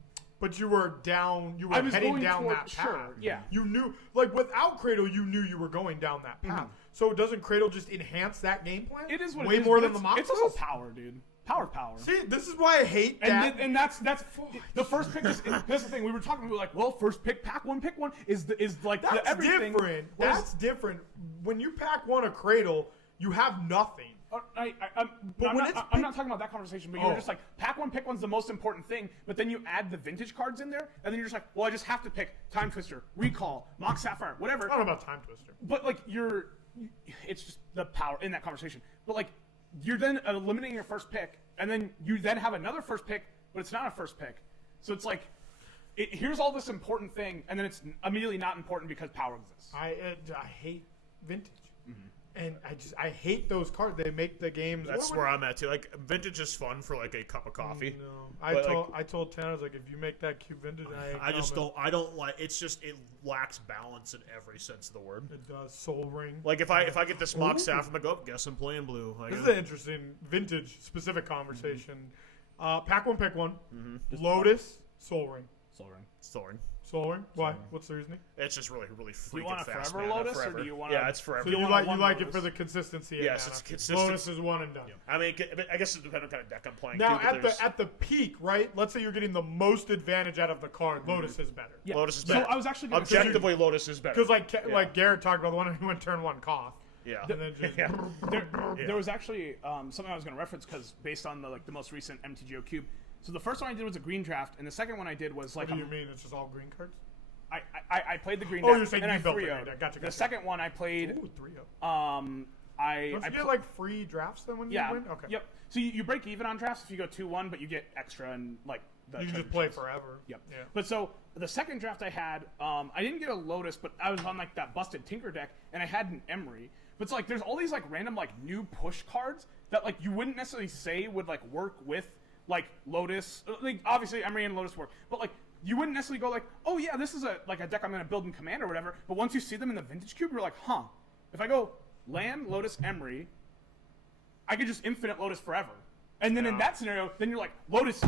but you were down. You I were was heading going down toward- that path. sure, yeah. You knew, like without Cradle, you knew you were going down that path. So doesn't Cradle just enhance that game plan? It is what way it is. more but than the it's- Mox It's also does? power, dude. Power. See, this is why I hate that. And that's the first pick. That's the thing we were talking. We were like, well, first pick, pack 1, pick 1 is like That's the everything. different. Whereas- That's different. When you pack 1 a Cradle, you have nothing. I'm not talking about that conversation, but you're just like, pack one, pick one's the most important thing, but then you add the vintage cards in there, and then you're just like, well, I just have to pick Time Twister, Recall, Mox Sapphire, whatever. I don't know about Time Twister. But like, it's just the power in that conversation. But like, you're then eliminating your first pick, and then you then have another first pick, but it's not a first pick. So it's like, here's all this important thing, and then it's immediately not important because power exists. I hate vintage. And I hate those cards. They make the games. That's where I'm at too. Like vintage is fun for like a cup of coffee. No, I told Tanner, I was like, if you make that cube vintage, I just don't. I don't like. It's just it lacks balance in every sense of the word. It does. Soul Ring. Like if I get this mock staff, I'm like, oh, guess I'm playing blue. Like, This is an interesting vintage specific conversation. Pack one, pick one. Lotus, Soul Ring. Thorn. Soul Ring. Why? What's the reasoning? It's just really freaking Do you want a fast. forever mana, Lotus, forever. or do you want? Yeah, it's forever. So you want like one it for Lotus? the consistency. of Yes, mana. it's consistent. Lotus is one and done. I mean, I guess it depends on what kind of deck I'm playing. Now too, but at the peak, right? Let's say you're getting the most advantage out of the card. Lotus is better. Yeah. Lotus is So better. I was actually gonna objectively Lotus is better. Because like Garrett talked about the one who went turn one cough. Yeah. And then just Yeah. There was actually something I was going to reference because based on the most recent MTGO cube. So the first one I did was a green draft, and the second one I did was like What do you mean? It's just all green cards? I played the green Oh, draft you're saying and you I built the 3-0'd. green deck. Gotcha, The gotcha. second one I played. Ooh, 3-0. I Don't you I get pl- like free drafts then when you yeah. win? Okay. Yep. So you break even on drafts if you go 2-1, but you get extra and like the You can treasure just play chests. forever. Yep. Yeah. But so the second draft I had, I didn't get a Lotus, but I was on like that busted Tinker deck, and I had an Emery. But it's like there's all these like random like new push cards that like you wouldn't necessarily say would like work with like Lotus. Like obviously Emery and Lotus work, but like you wouldn't necessarily go like, oh yeah, this is a deck I'm gonna build in Command or whatever. But once you see them in the Vintage Cube, you're like, huh, if I go land Lotus Emery, I could just infinite Lotus forever. And then in that scenario, then you're like, Lotus,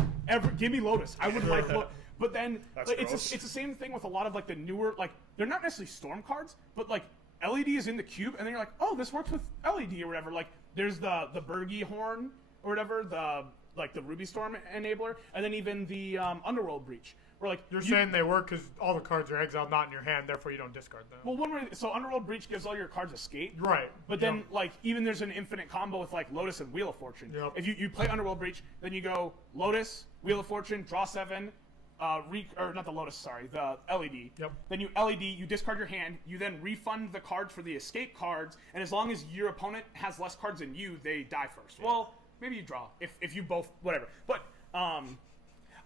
give me Lotus. I would like Lotus. But then That's like, gross. it's the same thing with a lot of like the newer, like they're not necessarily Storm cards, but like LED is in the cube, and then you're like, oh, this works with LED or whatever. Like there's the Bergie Horn or whatever, the Ruby Storm enabler, and then even the Underworld Breach. Where like You're saying they work because all the cards are exiled, not in your hand, therefore you don't discard them. well, one way, so Underworld Breach gives all your cards escape. Right. But then, like, even there's an infinite combo with, like, Lotus and Wheel of Fortune. Yep. If you play Underworld Breach, then you go Lotus, Wheel of Fortune, draw 7, or not the Lotus, sorry, the LED. Yep. Then you LED, you discard your hand, you then refund the cards for the escape cards, and as long as your opponent has less cards than you, they die first. Well, maybe you draw, if you both, whatever. But,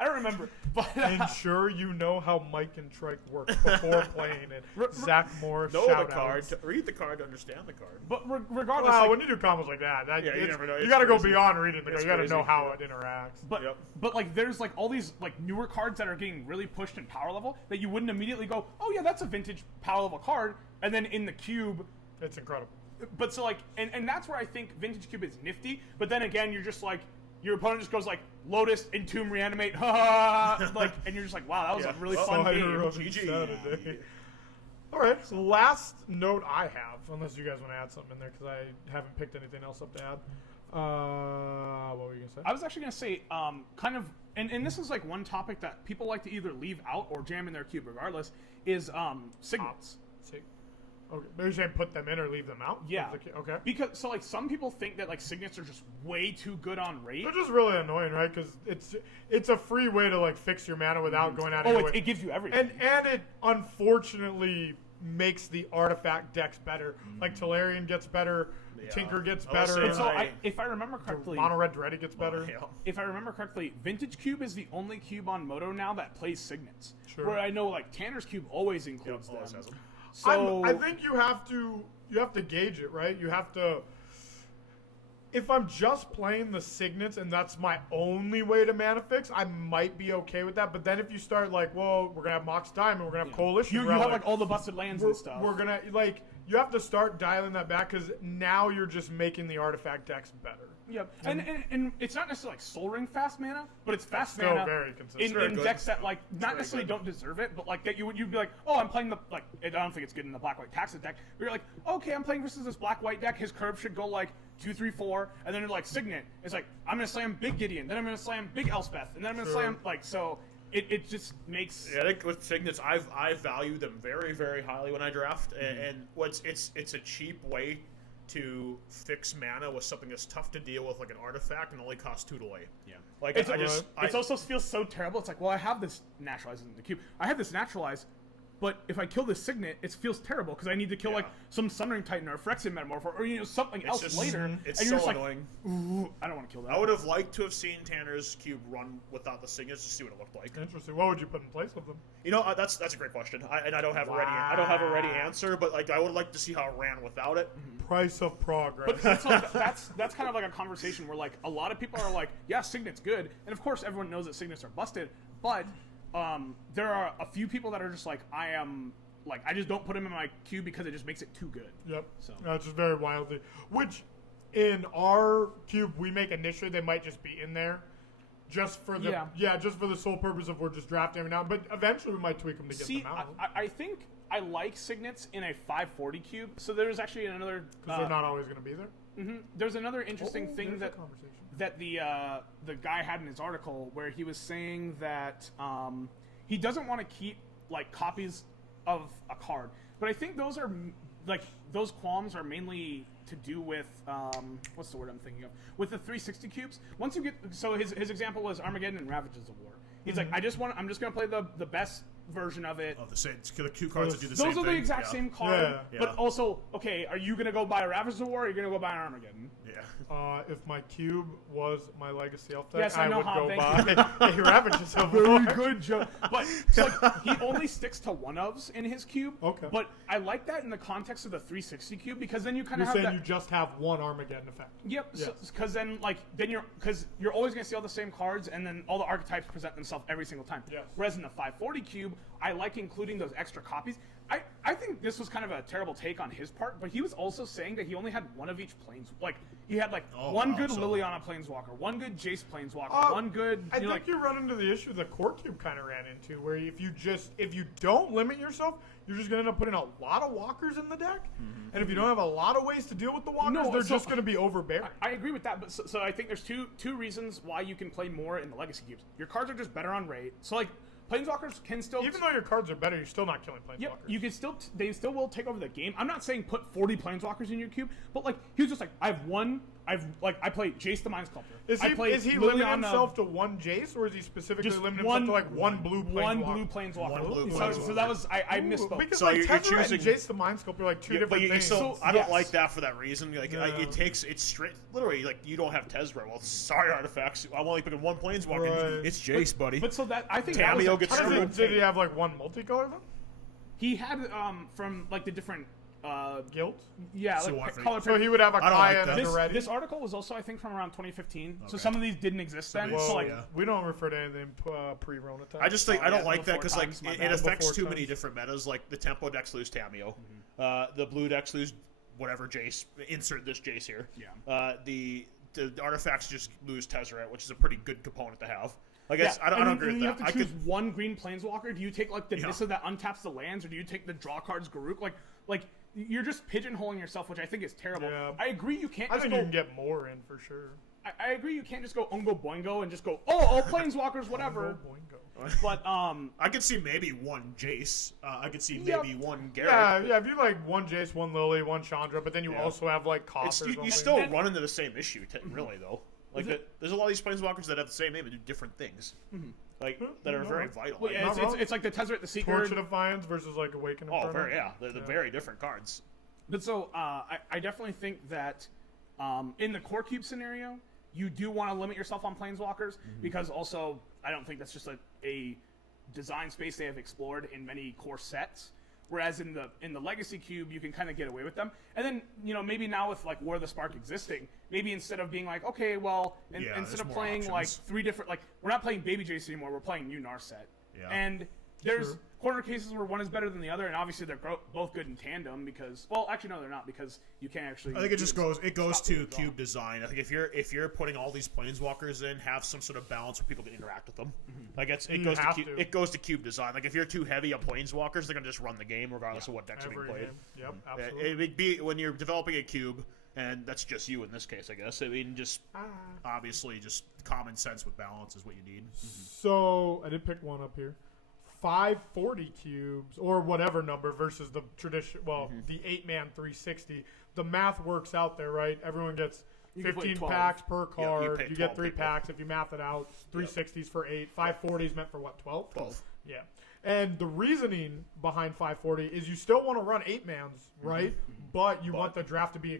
I don't remember, but Ensure you know how Mike and Trike work before playing it. Zach Moore, know shout the card. outs. Read the card to understand the card. but regardless, Well, like, when you do combos like that, Yeah, you never know. You It's got to go crazy. beyond reading the card. It's You got to crazy. know how Yeah. it interacts. But Yep. but like there's like all these like newer cards that are getting really pushed in power level that you wouldn't immediately go, oh yeah, that's a vintage power level card, and then in the cube. It's incredible. But so like and that's where I think vintage cube is nifty. But then again, you're just like your opponent just goes like Lotus, Entomb, Reanimate, like, and you're just like, wow, that was Yeah. a really Oh, fun Fire game. of GG. Insanity. All right. So last note I have, unless you guys want to add something in there, because I haven't picked anything else up to add. What were you gonna say? I was actually gonna say, kind of, and this is like one topic that people like to either leave out or jam in their cube, regardless, is signets. See. Okay. Maybe you're saying put them in or leave them out. Yeah. Okay. Because so like some people think that like signets are just way too good on rate. They're just really annoying, right? Because it's a free way to like fix your mana without going out of Oh, your way. it gives you everything. And it unfortunately makes the artifact decks better. Like Tolarian gets better, Yeah. Tinker gets I was better, saying, so I- if I remember correctly, Mono Red Dreddy gets better. Yeah. if I remember correctly, Vintage Cube is the only cube on Moto now that plays signets. Sure. Where I know like Tanner's Cube always includes Yep, always them. has them. So I think you have to gauge it, right? You have to. If I'm just playing the signets and that's my only way to mana fix, I might be okay with that. But then if you start like, well, we're gonna have Mox Diamond, we're gonna have Coalition, you Relic, have like all the busted lands we're, and stuff. we're gonna like you have to start dialing that back because now you're just making the artifact decks better. Yep. And it's not necessarily like Soul Ring fast mana, but it's fast Still mana very consistent. in Very good. decks that like not very necessarily good. don't deserve it, but like that you'd be like, oh, I'm playing the like I don't think it's good in the black white taxes deck. But you're like, okay, I'm playing versus this black white deck. His curve should go like 2, 3, 4, and then you're like Signet. It's like I'm gonna slam Big Gideon, then I'm gonna slam Big Elspeth, and then I'm gonna Sure. slam like so. It just makes Yeah, I think with signets, I value them very, very highly when I draft, and it's a cheap way to fix mana with something that's tough to deal with, like an artifact, and only costs 2 to lay. Yeah. Like It's, I also feels so terrible. It's like, well, I have this naturalize in the cube. I have this naturalize, but if I kill this signet, it feels terrible because I need to kill like some Summoning Titan or a Phyrexian Metamorph or something else just- later. it's and you're so just annoying. like, ooh, I don't want to kill that. I would have liked to have seen Tanner's cube run without the signets to see what it looked like. Interesting. What would you put in place of them? You know, that's a great question. I don't have a ready answer, but like I would like to see how it ran without it. Price of progress. But so that's kind of like a conversation where like a lot of people are like, yeah, Signet's good, and of course everyone knows that Signets are busted, but there are a few people that are just like, I just don't put him in my queue because it just makes it too good. Yep. So. That's just very wildly. Which, in our cube we make initially, they might just be in there, just for the just for the sole purpose of we're just drafting every now. But eventually we might tweak them to get See, them out. I think I like Signets in a 540 cube. So there's actually another Because they're not always going to be there. There's another interesting thing there's that a conversation. that the guy had in his article where he was saying that he doesn't want to keep like copies of a card, but I think those are like those qualms are mainly to do with what's the word I'm thinking of, with the 360 cubes. Once you get, so his example was Armageddon and Ravages of War. He's like, I'm just gonna play the best version of it. Oh, the same. The cue cards that do the same Those thing. are the exact same card, Yeah. but also, okay, are you gonna go buy a Ravages of War or are you gonna go buy an Armageddon? Yeah. If my cube was my legacy elf deck, Yes, I know would how, go thank buy a Ravages of War. Good joke. But so, like, he only sticks to one-ofs in his cube. Okay. But I like that in the context of the 360 cube because then you kind You're of have saying that. you just have one Armageddon effect. Yep. Yes. Because you're always going to see all the same cards, and then all the archetypes present themselves every single time. Yes. Whereas in the 540 cube, I like including those extra copies. I think this was kind of a terrible take on his part, but he was also saying that he only had one of each planes. Like he had like one good Liliana Planeswalker, one good Jace Planeswalker, one good. I think you run into the issue the core cube kind of ran into, where if you don't limit yourself, you're just gonna end up putting a lot of walkers in the deck, and if you don't have a lot of ways to deal with the walkers, they're just gonna be overbearing. I agree with that, but so I think there's two reasons why you can play more in the Legacy cubes. Your cards are just better on rate, so like Planeswalkers can still. Even though your cards are better, you're still not killing Planeswalkers. Yep, you can still. They still will take over the game. I'm not saying put 40 Planeswalkers in your cube, but like he was just like, I have one. I play Jace the Mind Sculptor. Is he limiting himself to one Jace, or is he specifically just limiting one- himself to like one blue Planeswalker? one blue Planeswalker. One blue So Planeswalker. that was I misspoke. Because So like you're Tezzeret and choosing- Jace the Mind Sculptor are like two Yeah, but different you things. still, So, I don't yes. like that for that reason. Like, Yeah. it's straight. Literally, like you don't have Tezzeret. Well, sorry, artifacts. I'm only picking one planeswalker. Right. It's Jace, buddy. But so that I think that was Tameo a gets terrible screwed. Did he take. have like one multicolor then? He had from like the different Guilt. yeah So like what for- color. So he would have a I don't like Kaya that. and a Ready. This article was also I think from around 2015. So Okay. some of these didn't exist then. these- So like yeah. We don't refer to anything pre-Rona time. I just think I don't yeah, like that because before like times, my it bad. affects Before too many times. different metas. Like the tempo decks lose Tameo, the blue decks lose whatever Jace. Insert this Jace here. Yeah. The artifacts just lose Tezzeret, which is a pretty good component to have. Like Yeah, I don't and agree you with have that. to I choose could. one green planeswalker. Do you take like the Yeah. Nissa that untaps the lands, or do you take the draw cards Garruk? Like you're just pigeonholing yourself, which I think is terrible. Yeah. I agree you can't I just think go. you can get more in for sure. I agree you can't just go Ungo Boingo and just go all planeswalkers whatever. Boingo. But I could see maybe one Jace. I could see Yep. maybe one Garrett. Yeah. If you like one Jace, one Lily, one Chandra, but then you Yeah. also have like Koth It's, or you something. still run into the same issue, really though. Like Is it- there's a lot of these planeswalkers that have the same name and do different things, like that are no, very no. vital. well, yeah, not it's wrong. like the Tezzeret the Seeker. Torch of Defiance versus like Awaken Inferno. very they're very different cards. But so I definitely think that in the core cube scenario, you do want to limit yourself on planeswalkers because also I don't think that's just a design space they have explored in many core sets. Whereas in the Legacy cube, you can kind of get away with them. And then maybe now with like War of the Spark existing, maybe instead of being like okay, well, Yeah, instead there's of more playing like options. 3 different we're not playing Baby Jace anymore, we're playing new Narset. Yeah. And there's Sure. corner cases where one is better than the other, and obviously they're both good in tandem because, well, actually no, they're not because you can't actually. I think it just goes stop to the draw. cube design. I think if you're putting all these planeswalkers in, have some sort of balance where people can interact with them. Like it goes to cube design. Like if you're too heavy on planeswalkers, they're gonna just run the game regardless of what decks are being Every played. game. Yep, absolutely. It would be when you're developing a cube, and that's just you in this case, I guess. I mean, just obviously, just common sense with balance is what you need. So I did pick one up here. 540 cubes or whatever number versus the tradition. Well, the 8-man 360. the math works out there, right? Everyone gets You can play 15 12. packs per Yeah, you card. pay You 12 get 3 people. packs if you math it out. 360s for 8. 540s meant for what? 12. 12. Yeah. And the reasoning behind 540 is you still want to run 8-mans, right? But you want the draft to be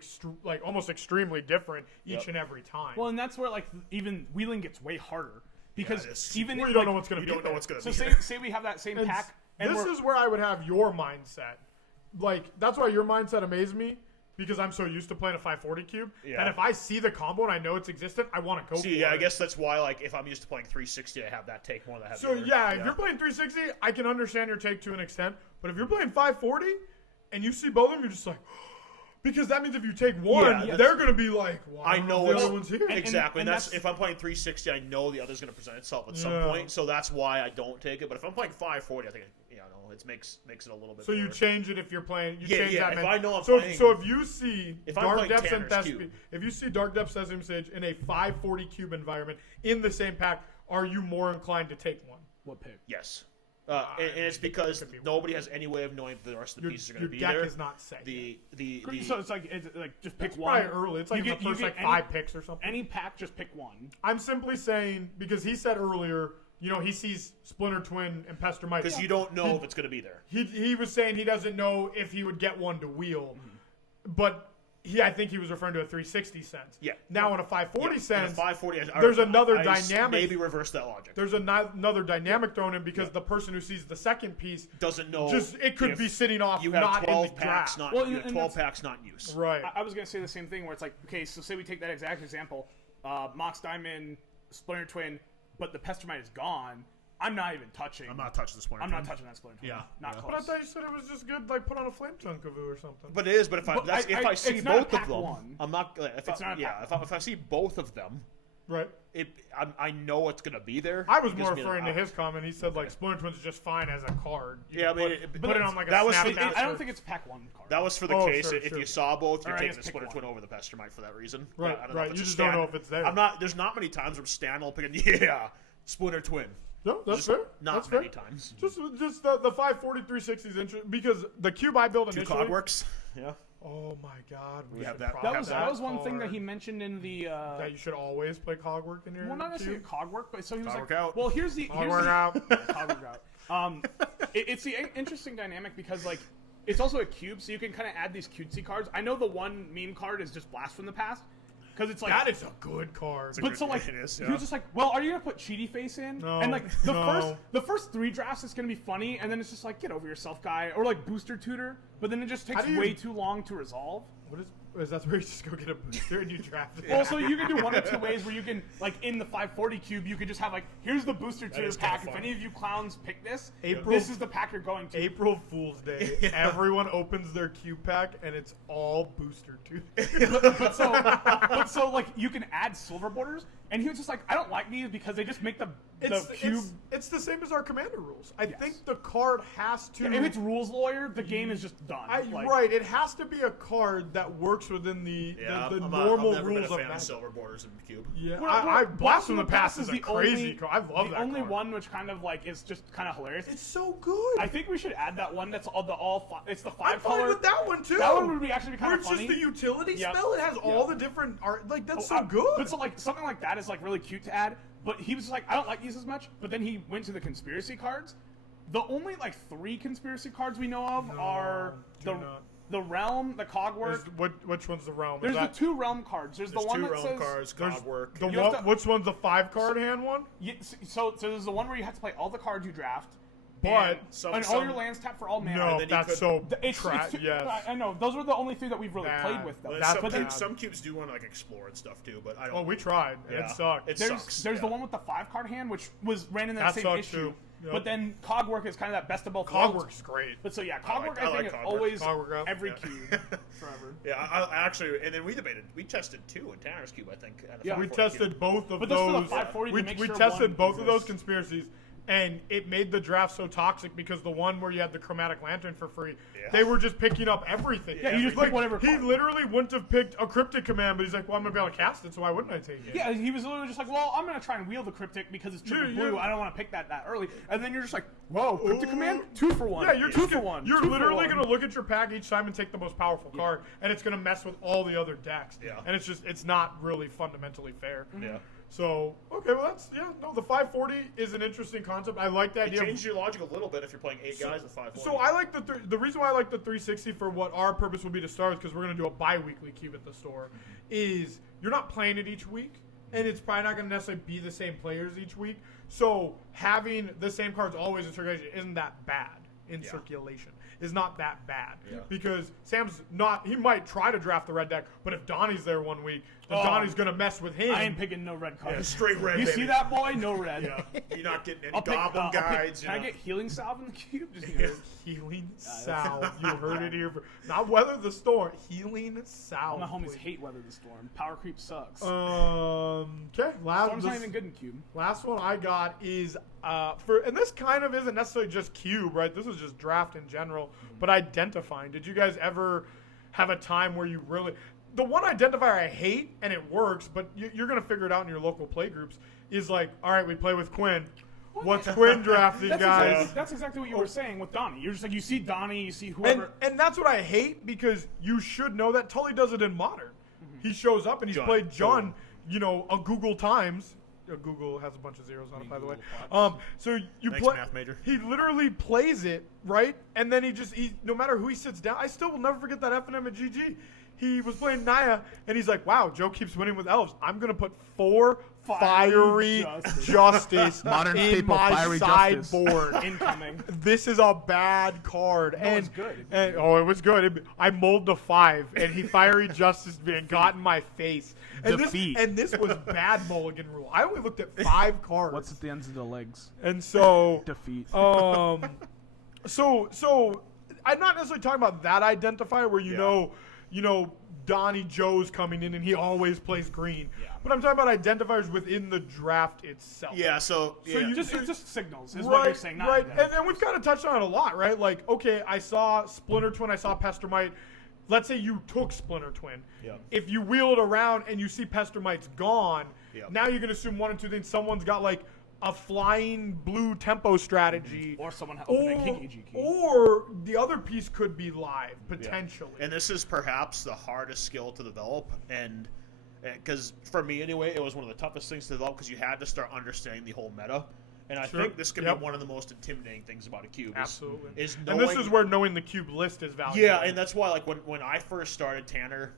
almost extremely different each Yep. and every time. Well, and that's where like even wheeling gets way harder because it is. even Well, if, you don't like, know what's going to You be don't know there. what's going to so be say there. say we have that same And pack and this we're, is where I would have your mindset. Like, that's why your mindset amazed me, because I'm so used to playing a 540 cube. Yeah. And if I see the combo and I know it's existent, I want to go for See, yeah, it. I guess that's why, like, if I'm used to playing 360, I have that take more than I have So, the other. yeah, if you're playing 360, I can understand your take to an extent. But if you're playing 540 and you see both of them, you're just like, because that means if you take one, Yeah, they're going to be like, well, I know the it's other one's here. exactly. and And that's that's- if I'm playing 360, I know the other's going to present itself at some Yeah. point. So that's why I don't take it. But if I'm playing 540, I think it makes it a little bit. So you more- change it if you're playing. You Yeah, change yeah, that. if I know I'm so playing- so if you see If I'm Dark playing Depths and Tanner's Thespy, Cube. if you see Dark Depths Sesame Sage in a 540 cube environment in the same pack, are you more inclined to take one? what pick? Yes, and it's because could be nobody has any way of knowing if the rest of the Your, pieces are going your to be deck there. is not set. yet. So it's like just pick It's one. probably early. It's like You in the first get like 5 picks or something. any pack, just pick one. I'm simply saying because he said earlier, he sees Splinter Twin and Pester Mike. Because you don't know if it's going to be there. He was saying he doesn't know if he would get one to wheel, but I think he was referring to a 360 sense. Yeah. Now in a 540 In sense, a 540, there's another I dynamic. Maybe reverse that logic. There's another dynamic thrown in because the person who sees the second piece Doesn't know. it could if be sitting off you have not 12 in the packs, draft. not Well, you have and 12 that's- packs not in use. Right. I was gonna say the same thing where it's like, okay, so say we take that exact example, Mox Diamond, Splinter Twin, but the Pestermite is gone. I'm not even touching. I'm not touching this one. I'm not touching that Splinter Twin. Yeah, not yeah. close. But I thought you said it was just good, like put on a Flame Tonkavu or something. But it is. But if But if I see it's not a both of pack them, one. I'm not. It's not a pack If I see both of them, Right. I know it's gonna be there. I was It more gives me the referring to option. his comment. He said like Splinter Twin's just fine as a card. You Yeah, I can mean, put it on like a that was snap for- master. I don't think it's a pack one card. That was for the Oh, case sure, if sure. you saw both, you're Or I taking guess the pick Splinter one. Twin over the Pestermite for that reason. Right, But I don't know right. if it's You a just don't know stand- if it's there. I'm not. There's not many times where Stan will pick a Splinter Twin. No, that's Just fair. Not that's many fair. times. Just the 540 360 is interesting because the cube I built Two initially. Cogworks. Yeah. Oh my god, we have should that- probably That was have that was one thing that card. he mentioned in the. That you should always play Cogwork in your Well, not necessarily cube. cog work, but so he was Cogwork like, out. well, here's the Cogwork out. Cogwork out. It's the interesting dynamic because like it's also a cube, so you can kind of add these cutesy cards. I know the one meme card is just Blast from the Past because it's like That is a good card. But so like It is, he yeah. was just like, well, are you gonna put Cheaty Face in? No, and like no. the first 3 drafts it's gonna be funny, and then it's just like get over yourself, guy, or like Booster Tutor. But then it just takes do you- way too long to resolve. What is that where you just go get a booster and you draft it? Also, you can do one or two ways where you can, like, in the 540 cube, you could just have, like, here's the booster tutor is kinda pack. If fun. any of you clowns pick this, April- this is the pack you're going to. April Fool's Day. Everyone opens their cube pack and it's all booster tooth. but so, like, you can add silver borders, and he was just like, I don't like these because they just make the cube. It's the same as our commander rules. I think the card has to. If it's rules lawyer, the game is just done. Like, right, it has to be a card that works within the Yeah, the I'm normal never rules been a of fan of Magic. silver borders in the cube. Yeah, Well, I Blast from the Past is a the crazy only, card. I love the that only card. one which kind of like is just kind of hilarious. It's so good. I think we should add that one. That's it's the I'm 5 fine color. with that one too. That one would be actually Where kind of it's funny. just the utility Yep. spell. It has all the different art. Like that's so good. But so like something like that is like really cute to add. But he was just like, I don't like these as much. But then he went to the conspiracy cards. The only like 3 conspiracy cards we know of are do not. the realm, the cogwork. Which one's the realm? There's Is that, the 2 realm cards. There's the There's one 2 that realm says cards, there's Cogwork. the You have one, to- which one's the 5 card hand one? Yeah, so there's the one where you have to play all the cards you draft. But and all your lands tap for all mana. no, then you that's could- so It's trash. too- Yes. I know. Those were the only 3 that we've really Bad. played with, though. Well, That's some, bad. cubes, some cubes do want to like explore and stuff too, but I don't. Oh, we tried. And Yeah. It sucked. It There's sucks. the yeah. one with the 5 card hand, which ran in that That same sucks, issue. too. Yep. But then Cogwork is kind of that best of both worlds. Cogwork's great. But so yeah, I Cogwork like- I, I think like is Cogwork. always Cogwork up, every yeah. cube forever. Yeah, I actually, and then we debated. We tested 2 in Tanner's cube, I think. At a Yeah. We 540 tested both of But this for the those. 540 we to make we sure tested one both of those exists. conspiracies, And it made the draft so toxic because the one where you had the chromatic lantern for free, Yeah. they were just picking up everything. Yeah, you just pick whatever He card. literally wouldn't have picked a cryptic command, but he's like, well, I'm going to be able to cast it, so why wouldn't I take it? Yeah, he was literally just like, well, I'm going to try and wheel the Cryptic because it's triple Yeah, blue. yeah. I don't want to pick that early. And then you're just like, whoa, Cryptic Command? 2 for 1. Yeah, you're two just for gonna, 1. You're 2 for literally 1. going to look at your pack each time and take the most powerful card, and it's going to mess with all the other decks. Yeah. And it's not really fundamentally fair. Yeah. So, okay, well, the 540 is an interesting concept. I like the It idea. changes your logic a little bit if you're playing 8 guys with 540. So I like the reason why I like the 360 for what our purpose will be to start is because we're going to do a bi-weekly cube at the store. Is you're not playing it each week, and it's probably not going to necessarily be the same players each week. So having the same cards always in circulation isn't that bad in circulation. Is not that bad because Sam's not. He might try to draft the red deck, but if Donnie's there one week, then Donnie's going to mess with him. I ain't picking no red cards. straight red, You baby. see that, boy? No red. You're not getting any I'll pick, goblin I'll pick- guides. Can I you know. get Healing Salve in the cube? Just Healing Salve. You heard it here. Not Weather the Storm. Healing all Salve. my homies please. hate Weather the Storm. Power creep sucks. Okay. Storm's not even good in cube. Last one I got is and this kind of isn't necessarily just cube, right? This is just draft in general, but identifying. Did you guys ever have a time where you really the one identifier I hate and it works, but you're gonna figure it out in your local play groups is like, all right, we play with Quinn. What's Quinn drafting, guys? That's exactly what you were saying with Donnie. You're just like, you see Donnie, you see whoever. And that's what I hate because you should know that Tully does it in Modern. He shows up and he's John. played John, a Google times. Google has a bunch of zeros on it, by the way. So you Thanks, play. math major. He literally plays it right, and then he no matter who he sits down. I still will never forget that FNM at GG. He was playing Naya, and he's like, "Wow, Joe keeps winning with elves. I'm gonna put 4 fiery justice Modern in staple, my Fiery Justice. sideboard." Incoming. This is a bad card. No, it's good. It was good. I molded a 5, and he fiery justice me and got in my face. And Defeat. This was bad mulligan rule. I only looked at 5 cards. What's at the ends of the legs? And so Defeat. so I'm not necessarily talking about that identifier where you know Donnie Joe's coming in and he always plays green. Yeah. But I'm talking about identifiers within the draft itself. Yeah, so you- Just signals is what you're saying. Not right. identifiers. And we've kind of touched on it a lot, right? Like, okay, I saw Splinter Twin, I saw Pestermite. Let's say you took Splinter Twin. Yeah. If you wheel it around and you see Pestermite's gone, Yeah. now you're going to assume one or two things. Someone's got like a flying blue tempo strategy. Or someone opening a Kinky G key. Or the other piece could be live, potentially. And this is perhaps the hardest skill to develop, and because for me anyway, it was one of the toughest things to develop because you had to start understanding the whole meta. And I Sure. think this could Yep. be one of the most intimidating things about a cube. Absolutely. Is And knowing, this is where knowing the cube list is valuable. yeah, and that's why like when I first started, Tanner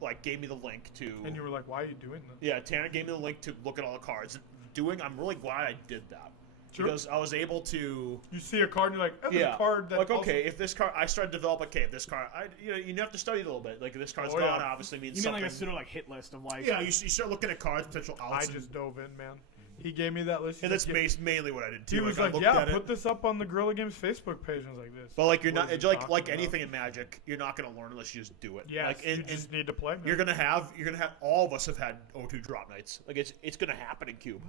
like gave me the link to. And you were like, why are you doing this? Yeah, Tanner gave me the link to look at all the cards. I'm really glad I did that. Sure. Because I was able to. You see a card and you're like, oh, there's a card that like also- okay, if this card, I started to develop. Okay, if this card, you have to study it a little bit. Like if this card's Oh, yeah. gone, obviously means You mean something. like a pseudo hit list of like. Yeah, you start looking at cards, potential I outs, just dove in, man. He gave me that list. and He's that's like, mainly what I did too. He was I like, looked yeah, at it. put this up on the Guerrilla Games Facebook page. And I was like, this. But like you're What not is it's he like talking about? anything in Magic, you're not going to learn unless you just do it. Yes, like, you just need to play. Man. you're gonna have all of us have had O2 drop nights. Like it's gonna happen in Cube.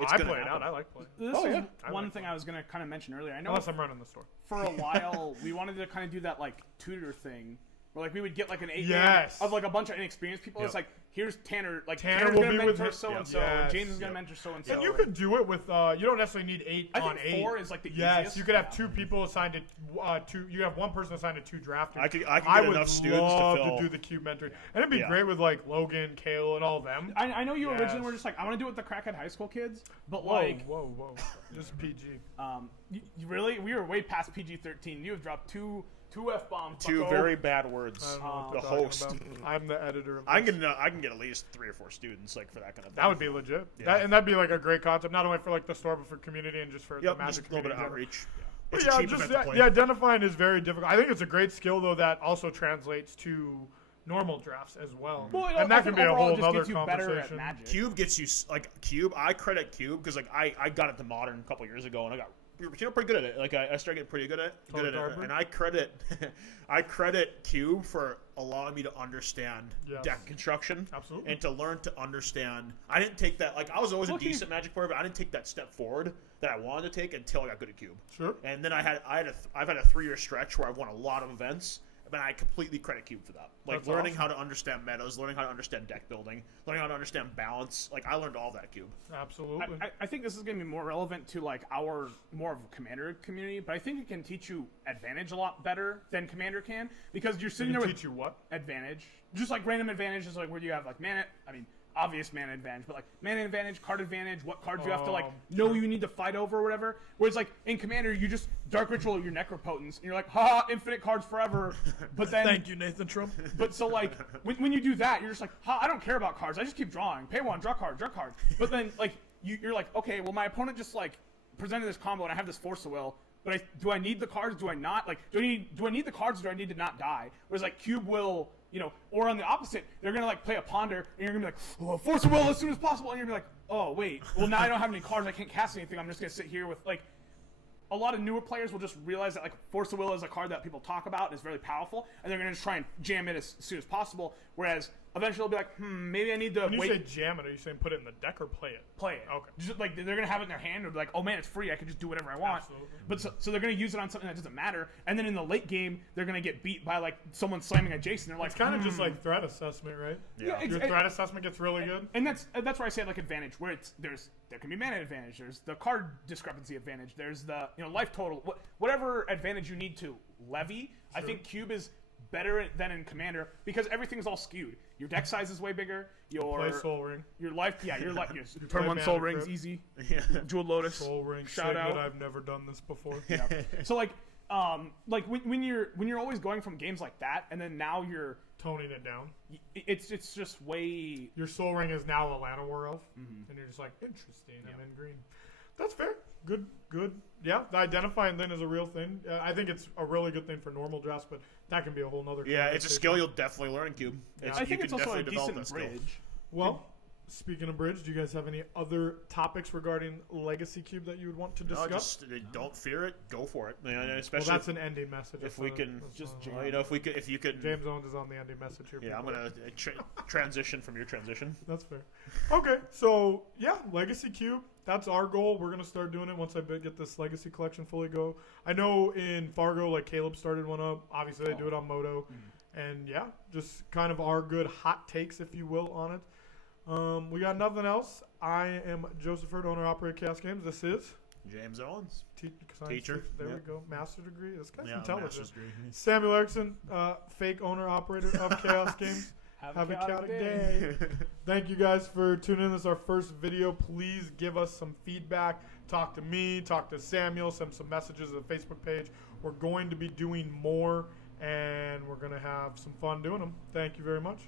It's I gonna play it happen. out. I like playing. This Oh, is yeah. I one like thing I was going to kind of mention earlier. I know Unless I'm running the store. for a while we wanted to kind of do that like tutor thing where like we would get like an 8 Yes. of like a bunch of inexperienced people. Yep. It's like here's Tanner, like Tanner Tanner's will gonna be with mentor her- so and so, Yes. James is gonna Yep. mentor so and so. And you could do it with. You don't necessarily need 8 I on think 8. 4 is like the Yes, easiest. you could have Yeah. 2 people assigned to 2. You have 1 person assigned to 2 drafters. I could get would enough students to love fill. do the cube mentoring, and it'd be Yeah. great with like Logan, Kale, and all them. I know you originally were Yes. just like I want to do it with the crackhead high school kids, but Whoa, like whoa, just PG. you really we were way past PG-13. You have dropped two F-bombs. Two bucko. very bad words. I don't know what the they're talking host. about. I'm the editor. Of I this. can get at least 3 or 4 students like for that kind of thing. That would be legit. Yeah. And that'd be like a great concept, not only for like the store, but for community and just for the Yep, Magic just a little bit of community in general. outreach. But It's yeah, a cheap just event to play. the identifying is very difficult. I think it's a great skill though that also translates to normal drafts as well. Well, and I that think can be a overall whole it just other gets you better at conversation. Magic. Cube gets you like Cube. I credit Cube because like I got into Modern a couple years ago and I got pretty good at it. Like I started getting pretty good at it, Darby? and I credit Cube for allowing me to understand Yes. deck construction, Absolutely. and to learn to understand. I didn't take that. Like I was always a Looking- decent Magic player, but I didn't take that step forward that I wanted to take until I got good at Cube. Sure. And then I've had a 3-year stretch where I've won a lot of events, but I completely credit Cube for that. Like That's learning awesome. how to understand metas, learning how to understand deck building, learning how to understand balance. Like I learned all that at Cube. Absolutely. I think this is going to be more relevant to like our more of a Commander community, but I think it can teach you Advantage a lot better than Commander can, because you're sitting Can there teach with you what? Advantage, just like random advantages, like where you have like mana. I mean, obvious mana advantage, but like mana advantage, card advantage, what cards you have to like know you need to fight over or whatever. Whereas like in Commander, you just Dark Ritual your Necropotence, and you're like, ha, infinite cards forever. But then Thank you, Nathan Trump. But so like when you do that, you're just like, ha, I don't care about cards. I just keep drawing. Pay one, draw card, draw card. But then like you're like, okay, well my opponent just like presented this combo and I have this Force of Will. But do I need the cards? Do I not? Like, do I need the cards? Or do I need to not die? Whereas like Cube will, or on the opposite, they're gonna like play a Ponder, and you're gonna be like, oh, Force of Will as soon as possible, and you're gonna be like, oh wait, well now I don't have any cards, I can't cast anything. I'm just gonna sit here with like. A lot of newer players will just realize that like Force of Will is a card that people talk about and is very powerful, and they're gonna just try and jam it as soon as possible. Whereas eventually they'll be like, maybe I need to When you wait. say jam it, are you saying put it in the deck or play it? Play it. Okay. Just like they're gonna have it in their hand, or be like, oh man, it's free. I can just do whatever I want. Absolutely. But so they're gonna use it on something that doesn't matter, and then in the late game, they're gonna get beat by like someone slamming a Jason. They're like, It's kind of just like threat assessment, right? Yeah, Your threat assessment gets really good. And that's where I say like advantage, where there can be mana advantage, there's the card discrepancy advantage, there's the life total, whatever advantage you need to levy. I think Cube is better than in Commander because everything's all skewed. Your deck size is way bigger. Play Soul Ring. Your life, your life. play Turn one Mana Soul Rings Crypt. easy. Yeah. Jewel Lotus. Soul Ring. Shout Say out. good, I've never done this before. So like when you're always going from games like that, and then now you're Toning it down. it's just way. Your Soul Ring is now a Llanowar elf, and you're just like, interesting. I'm in green. That's fair. Good. Yeah, the identifying then is a real thing. I think it's a really good thing for normal drafts, but that can be a whole nother. Yeah, it's a conversation. skill you'll definitely learn in Cube. I think it's also a decent skill. bridge. Well, speaking of bridge, do you guys have any other topics regarding Legacy Cube that you would want to No, discuss? just don't fear it. Go for it. And Well, especially that's an ending message. if we can just jam. if you can. James Owens is on the ending message here. Yeah, I'm people. gonna transition from your transition. That's fair. Okay, so yeah, Legacy Cube. That's our goal. We're gonna start doing it once I get this Legacy collection fully go. I know in Fargo, like Caleb started one up. Obviously, they do it on Moto, and yeah, just kind of our good hot takes, if you will, on it. We got nothing else. I am Joseph Hurd, owner operator Chaos Games. This is James Owens. Science Teacher. Six. There Yep. we go. Master degree. This guy's Yeah, intelligent. master's degree. Samuel Erickson, fake owner operator of Chaos Games. Have a chaotic day. Thank you guys for tuning in. This is our first video. Please give us some feedback. Talk to me, talk to Samuel, send some messages to the Facebook page. We're going to be doing more, and we're going to have some fun doing them. Thank you very much.